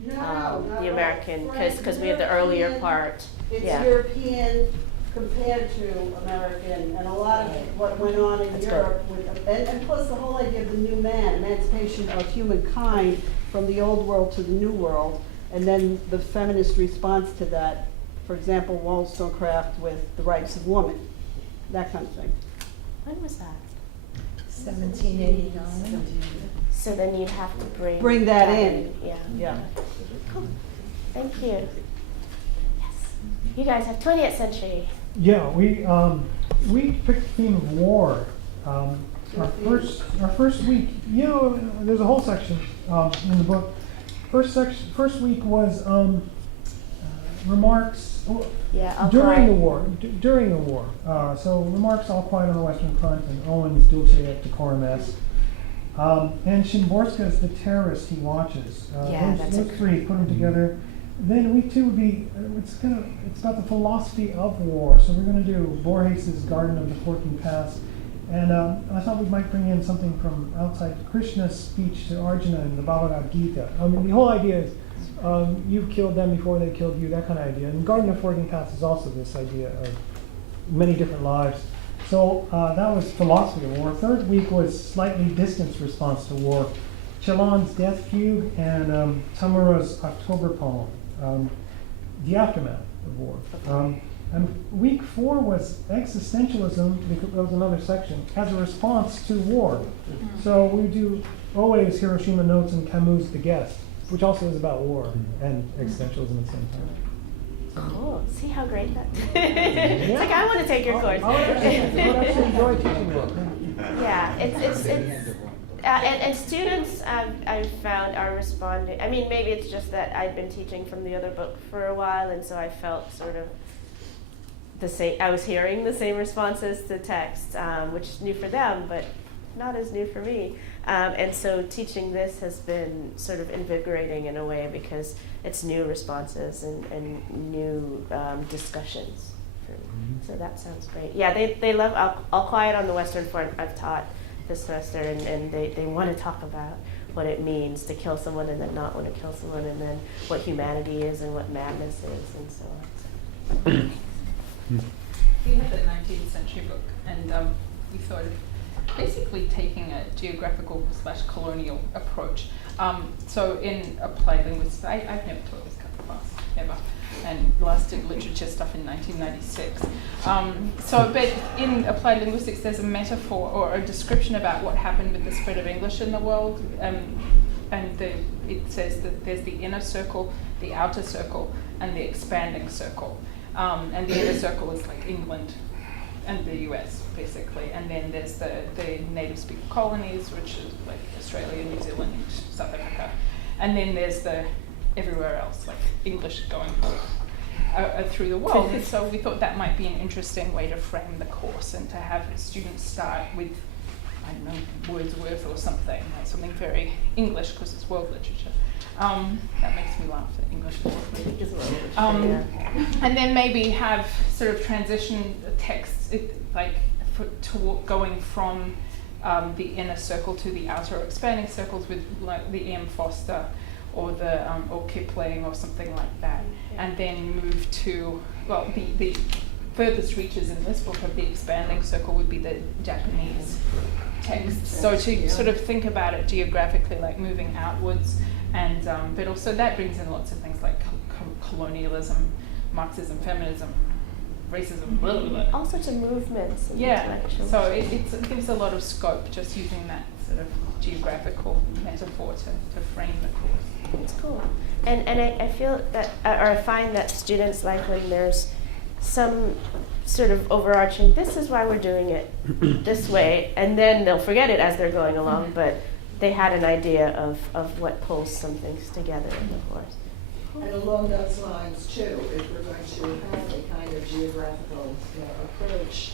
The American, because we have the earlier part. It's Yeah. European compared to American, and a lot of what went on in That's Europe, and plus the whole idea of the new man, emancipation of humankind from the old world to the new world, and then the feminist response to that. For example, Wollstonecraft with the rights of woman, that kind of thing. When was that? 1789. So then you have to Bring that in. Yeah. Yeah. Cool. Thank you. Yes. You guys have 20th century. Yeah, we picked the theme of war. Our first week, there's a whole section in the book. First week was remarks during the war. During the war, so remarks all quiet on the Western Front, and Owen's Dulce et Decorum Est. And Szymborska's The Terrorist He Watches. Those 3, put them together. Then week 2 would be, it's about the philosophy of war. So we're going to do Borges's Garden of the Forking Past. And I thought we might bring in something from outside Krishna's speech to Arjuna in the Bhagavad Gita. I mean, the whole idea is you killed them before they killed you, that kind of idea. And Garden of Forking Past is also this idea of many different lives. So that was philosophy of war. Third week was slightly distanced response to war. Chelan's Death Fugue and Tamura's October poem, the aftermath of war. And week 4 was existentialism, because that was another section, as a response to war. So we do always Hiroshima Notes and Camus' The Guest, which also is about war and existentialism at the same time. Cool. See how great that It's like, I want to take your course. I would actually enjoy teaching that. Yeah, it's and students I've found are responding. I mean, maybe it's just that I've been teaching from the other book for a while, and so I felt sort of the same. I was hearing the same responses to text, which is new for them, but not as new for me. And so teaching this has been sort of invigorating in a way because it's new responses and new discussions. So that sounds great. Yeah, they love All Quiet on the Western Front. I've taught this semester, and they want to talk about what it means to kill someone and then not want to kill someone, and then what humanity is and what madness is, and so on. We had the 19th century book, and we thought of basically taking a geographical / colonial approach. So in applied linguistics, I've never taught this kind of class, ever, and last did literature stuff in 1996. But in applied linguistics, there's a metaphor or a description about what happened with the spread of English in the world, and it says that there's the inner circle, the outer circle, and the expanding circle. And the inner circle is like England and the US, basically. And then there's the native speaker colonies, which is like Australia, New Zealand, South Africa. And then there's the everywhere else, like English going through the world. And so we thought that might be an interesting way to frame the course and to have students start with, I don't know, Wordsworth or something, like something very English because it's world literature. That makes me laugh that English is world literature. And then maybe have sort of transition texts, going from the inner circle to the outer expanding circles with like the E.M. Foster or or Kipling or something like that, and then move to, well, the furthest reaches in this book of the expanding circle would be the Japanese text. So to sort of think about it geographically, like moving outwards, and but also that brings in lots of things like colonialism, Marxism, feminism, racism, blah, blah, blah. All sorts of movements. And Yeah, intellectuals. so it gives a lot of scope just using that sort of geographical metaphor to frame the course. It's cool. And I feel that, or I find that students like when there's some sort of overarching, this is why we're doing it this way, and then they'll forget it as they're going along, but they had an idea of what pulls some things together in the course. And along those lines too, if we're going to have a kind of geographical approach,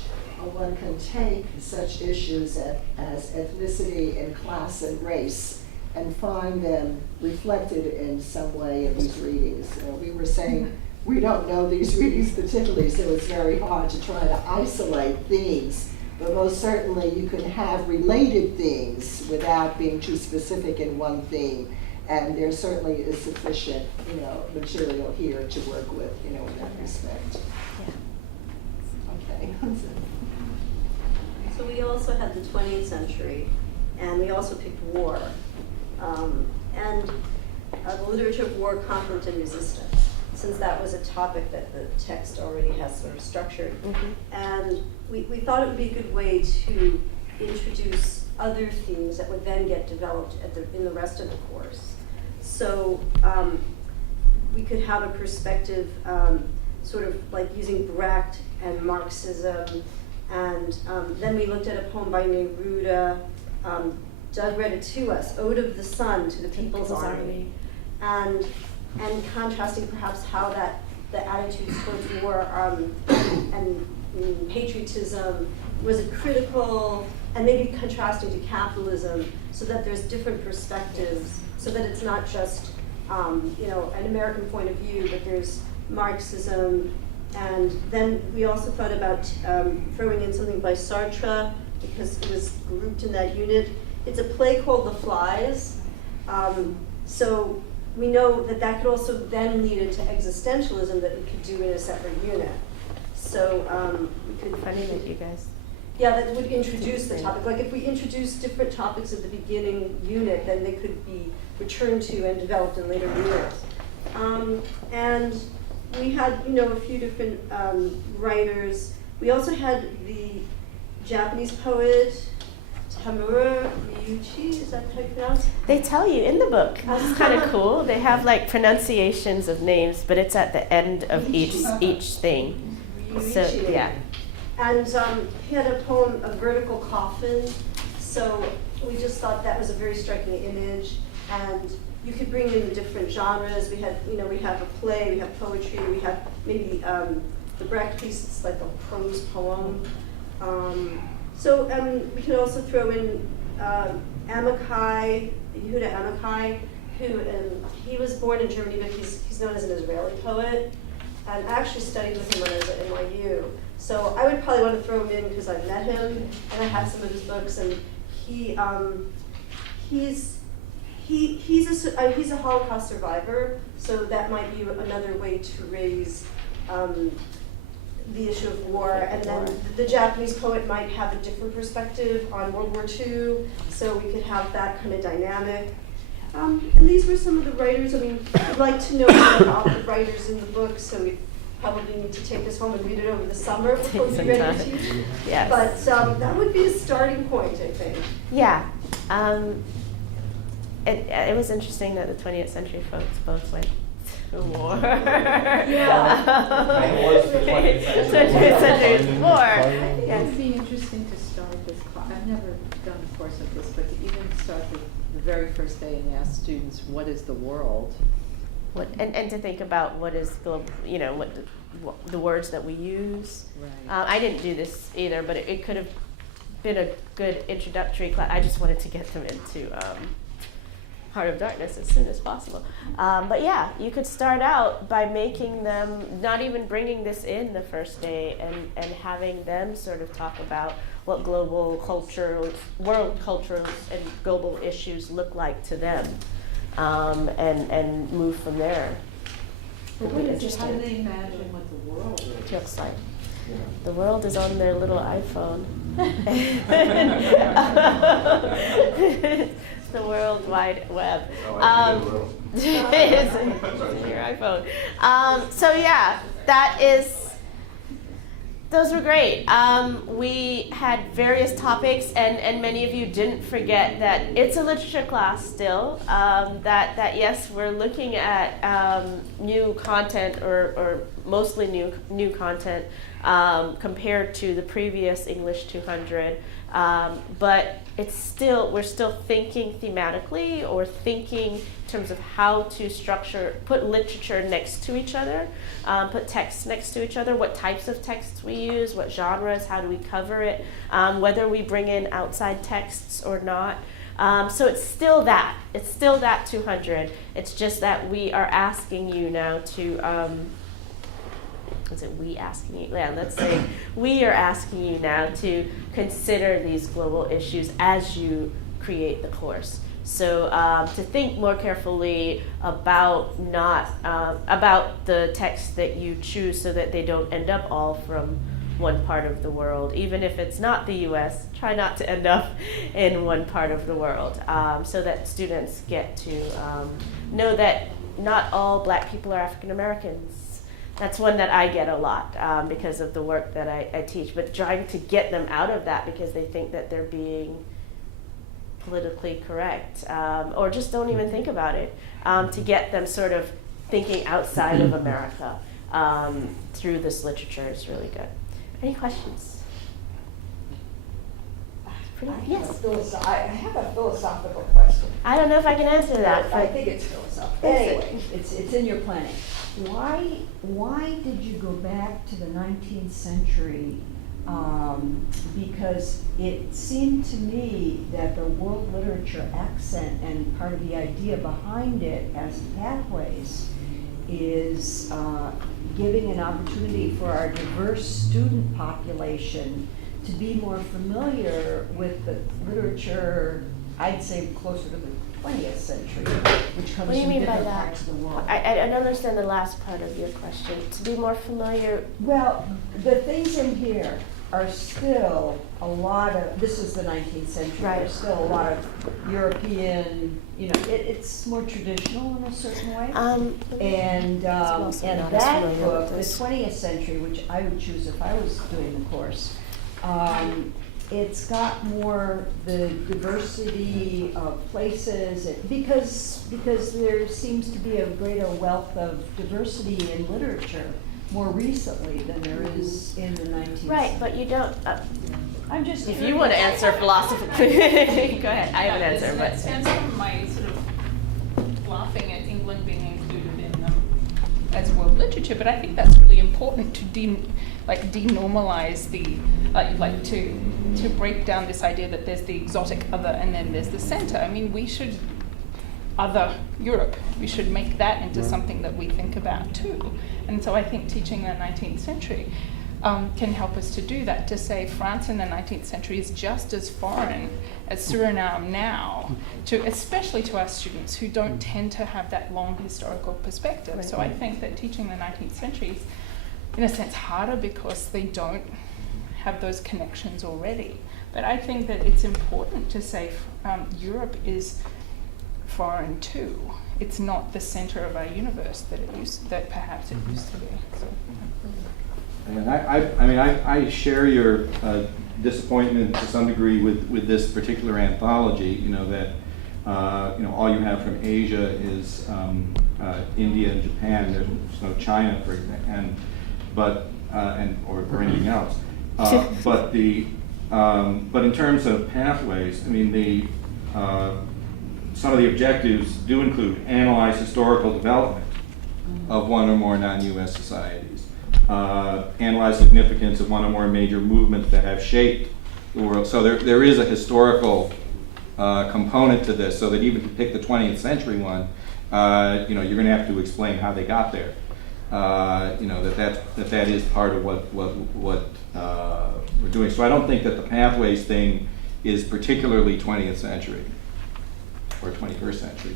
one can take such issues as ethnicity and class and race and find them reflected in some way in these readings. We were saying we don't know these readings particularly, so it's very hard to try to isolate themes. But most certainly you can have related things without being too specific in one theme. And there certainly is sufficient, material here to work with, in that respect. Okay. So we also had the 20th century, and we also picked war. And the literature of war, conflict, and resistance, since that was a topic that the text already has sort of structured. Mm-hmm. And we thought it would be a good way to introduce other themes that would then get developed in the rest of the course. So we could have a perspective sort of like using Brecht and Marxism, and then we looked at a poem by Neruda. Doug read it to us, Ode of the Sun to the People's Army. And contrasting perhaps how the attitudes towards war and patriotism was a critical, and maybe contrasting to capitalism, so that there's different perspectives, so that it's not just an American point of view, but there's Marxism. And then we also thought about throwing in something by Sartre, because it was grouped in that unit. It's a play called The Flies. So we know that could also then lead into existentialism that we could do in a separate unit. So we could... Funny that you guys... Yeah, that would introduce the topic. Like if we introduce different topics at the beginning unit, then they could be returned to and developed in later units. And we had, a few different writers. We also had the Japanese poet, Tamura Ryuichi, is that how you pronounce it? They tell you in the book. This is kind of cool. They have like pronunciations of names, but it's at the end of each thing. So yeah. And he had a poem, A Vertical Coffin. So we just thought that was a very striking image. And you could bring in the different genres. We had, we have a play, we have poetry, we have maybe the Brecht piece, it's like a prose poem. So we can also throw in Amichai, Yehuda Amichai, who he was born in Germany, but he's known as an Israeli poet. And I actually studied with him when I was at NYU. So I would probably want to throw him in because I've met him and I have some of his books, and he's he's a Holocaust survivor, so that might be another way to raise the issue of war. And then the Japanese poet might have a different perspective on World War II, so we could have that kind of dynamic. And these were some of the writers. I mean, I'd like to know more about the writers in the book, so we probably need to take this home and read it over the summer before we're ready to teach. Yes. But that would be a starting point, I think. Yeah. It was interesting that the 20th century folks both went to war. And wars for 20th century. 20th century war. I think it Yes. would be interesting to start this class. I've never done a course like this, but to even start the very first day and ask students, what is the world? And to think about what is global, what the words that we use. Right. I didn't do this either, but it could have been a good introductory class. I just wanted to get them into Heart of Darkness as soon as possible. But yeah, you could start out by making them, not even bringing this in the first day, and having them sort of talk about what global culture, world cultures, and global issues look like to them, and move from there. But It'd be what is it? How do interesting. they imagine what the world is? Looks like. The world is on their little iPhone. It's the World Wide Web. It's your iPhone. So yeah, those were great. We had various topics, and many of you didn't forget that it's a literature class still. That yes, we're looking at new content or mostly new content compared to the previous English 200. But we're still thinking thematically, or thinking in terms of how to put literature next to each other, put texts next to each other, what types of texts we use, what genres, how do we cover it, whether we bring in outside texts or not. So it's still that 200. It's just that we are asking you now to, let's say we are asking you now to consider these global issues as you create the course. So to think more carefully about about the texts that you choose, so that they don't end up all from one part of the world. Even if it's not the U.S., try not to end up in one part of the world, so that students get to know that not all Black people are African Americans. That's one that I get a lot because of the work that I teach, but trying to get them out of that because they think that they're being politically correct, or just don't even think about it, to get them sort of thinking outside of America through this literature is really good. Any questions? Yes. I have a philosophical question. I don't know if I can answer that. I think it's philosophical. Anyway, it's in your planning. Why did you go back to the 19th century? Because it seemed to me that the world literature accent and part of the idea behind it as pathways is giving an opportunity for our diverse student population to be more familiar with the literature, I'd say closer to the 20th century, which comes What do you from mean by different that? parts of the world. I don't understand the last part of your question. To be more familiar. Well, the things in here are still a lot of, this is the 19th century, Right. there's still a lot of European, it's more traditional in a certain way. And also not as that familiar book, with the this. 20th century, which I would choose if I was doing the course, it's got more the diversity of places, because there seems to be a greater wealth of diversity in literature more recently than there is in the 19th century. Right, but you don't. I'm just. If you want to answer philosophically, go ahead. I have an answer, That but. stems from my sort of laughing at England being included in as world literature, but I think that's really important to denormalize the to break down this idea that there's the exotic other and then there's the center. I mean, we should other Europe. We should make that into something that we think about too. And so I think teaching the 19th century can help us to do that, to say France in the 19th century is just as foreign as Suriname now, especially to our students who don't tend to have that long historical perspective. Right. So I think that teaching the 19th century is, in a sense, harder because they don't have those connections already. But I think that it's important to say Europe is foreign too. It's not the center of our universe that perhaps it used to be. So, And I share your disappointment to some degree with this particular anthology. You know that all you have from Asia is India and Japan. There's no China, for example, or anything else. But in terms of pathways, I mean some of the objectives do include analyze historical development of one or more non-U.S. societies. Analyze significance of one or more major movements that have shaped the world. So there is a historical component to this, so that even if you pick the 20th century one, you're going to have to explain how they got there. That is part of what we're doing. So I don't think that the pathways thing is particularly 20th century or 21st century.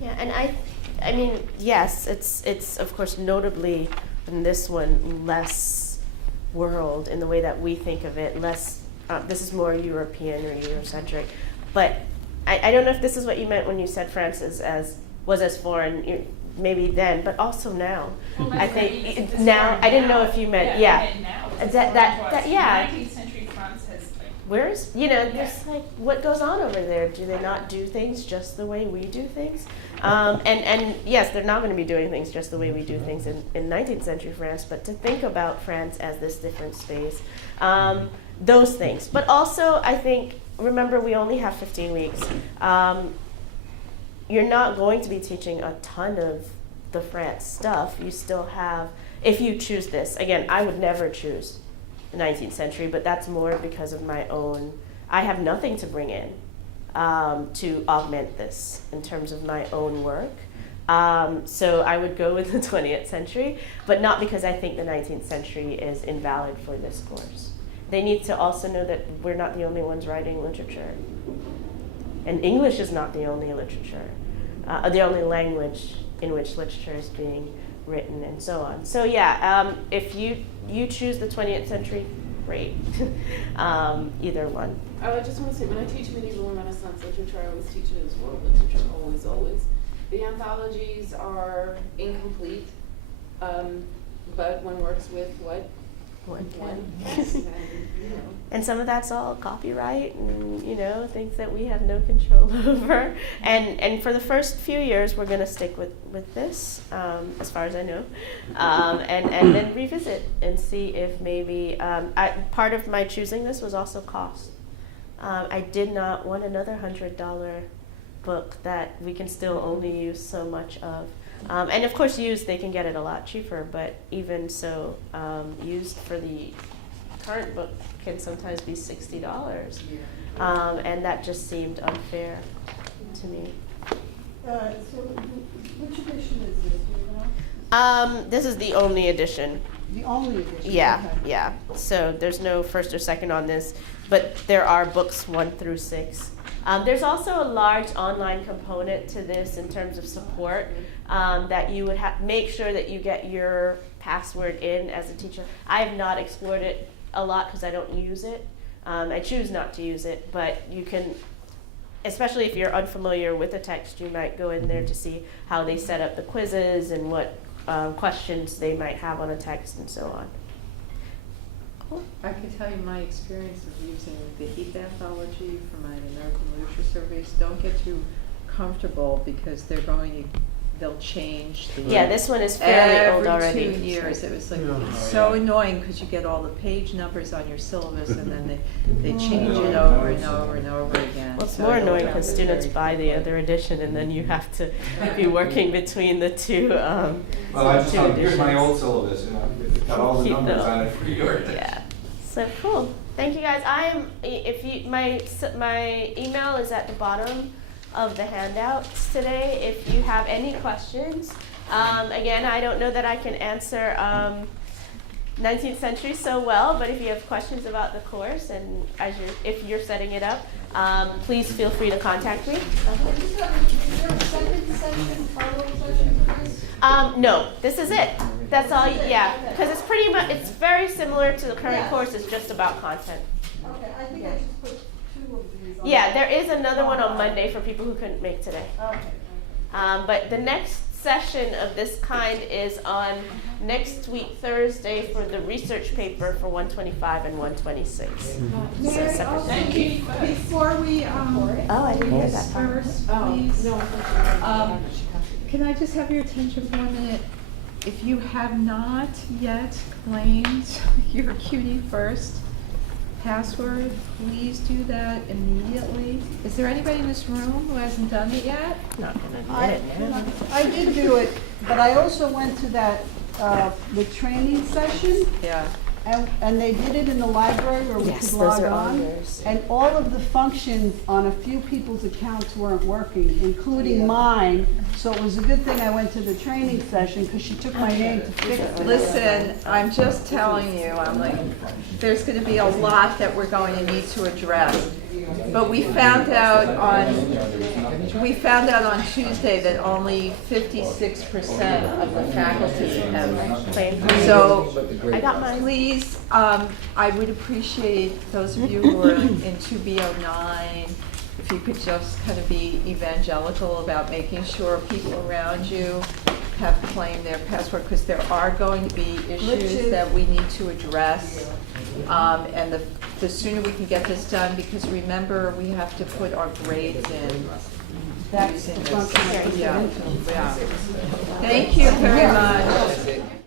Yeah, and I mean, yes, it's of course notably in this one less world in the way that we think of it, less, this is more European or Eurocentric. But I don't know if this is what you meant when you said France was as foreign, maybe then, but also now. well, I think now, I didn't know if you meant, yeah. That 19th century France has where's, there's like, what goes on over there? Do they not do things just the way we do things? And yes, they're not going to be doing things just the way we do things in 19th century France, but to think about France as this different space, those things. But also, I think, remember, we only have 15 weeks. You're not going to be teaching a ton of the France stuff. You still have, if you choose this, again, I would never choose the 19th century, but that's more because of my own, I have nothing to bring in to augment this in terms of my own work. So I would go with the 20th century, but not because I think the 19th century is invalid for this course. They need to also know that we're not the only ones writing literature. And English is not the only literature, the only language in which literature is being written and so on. So yeah, if you choose the 20th century, great. Either one. I just want to say, when I teach medieval and Renaissance literature, I always teach it as world literature, always, always. The anthologies are incomplete, but one works with what? One. Yes, And some of that's all copyright and, things that we have no control over. And for the first few years, we're going to stick with this, as far as I know, and then revisit and see if maybe, part of my choosing this was also cost. I did not want another $100 book that we can still only use so much of. And of course, used, they can get it a lot cheaper, but even so, used for the current book can sometimes be $60. And that just seemed unfair to me. So which edition is this, do you know? This is the only edition. The only edition? Yeah, Okay. yeah. So there's no first or second on this, but there are books 1 through 6. There's also a large online component to this in terms of support that you would make sure that you get your password in as a teacher. I have not explored it a lot because I don't use it. I choose not to use it, but you can, especially if you're unfamiliar with the text, you might go in there to see how they set up the quizzes and what questions they might have on a text and so on. Cool. I can tell you my experience of using the Heath Anthology for my American Literature surveys. Don't get too comfortable because they'll change the Yeah, this one is fairly old already. Every 2 years, it was like Yeah. so annoying because you get all the page numbers on your syllabus and then they change it over and over and over again. Well, it's So more it'll annoying become because students very buy the quickly. other edition and then you have to be working between the two. Well, I just two thought, here's my editions. old syllabus, it's got all the Keep numbers them. on it for your Yeah. So cool. Thank you guys. My email is at the bottom of the handouts today. If you have any questions, again, I don't know that I can answer 19th century so well, but if you have questions about the course and if you're setting it up, please feel free to contact me. Is there a second session, follow-up session for this? No, this is it. That's all, yeah, because it's pretty much, it's very similar to the current Yeah. course, it's just about content. Okay, I think I just put 2 of these on. Yeah, there is another one on Monday for people who couldn't make today. Okay. But the next session of this kind is on next week, Thursday, for the research paper for 125 and 126. So Mary, separate. also, Thank you. before we, Oh, I didn't hear that. disperse, please, can I just have your attention for 1 minute? If you have not yet claimed your CUNY First password, please do that immediately. Is there anybody in this room who hasn't done it yet? I did do it, but I also went to that, the training session, Yeah. and they did it in the library where we Yes, could those log are all on. yours. And all of the functions on a few people's accounts weren't working, including mine. So it was a good thing I went to the training session, because she took my name to fix it. Listen, I'm just telling you, there's gonna be a lot that we're going to need to address. But we found out on Tuesday that only 56% of the faculty have claimed. So, I got mine. please, I would appreciate those of you who are in 2B09, if you could just kind of be evangelical about making sure people around you have claimed their password, because there are going to be issues that we need to address. And the sooner we can get this done, because remember, we have to put our grades in. That's the using function I this. put Yeah, that into. yeah. Thank you very much.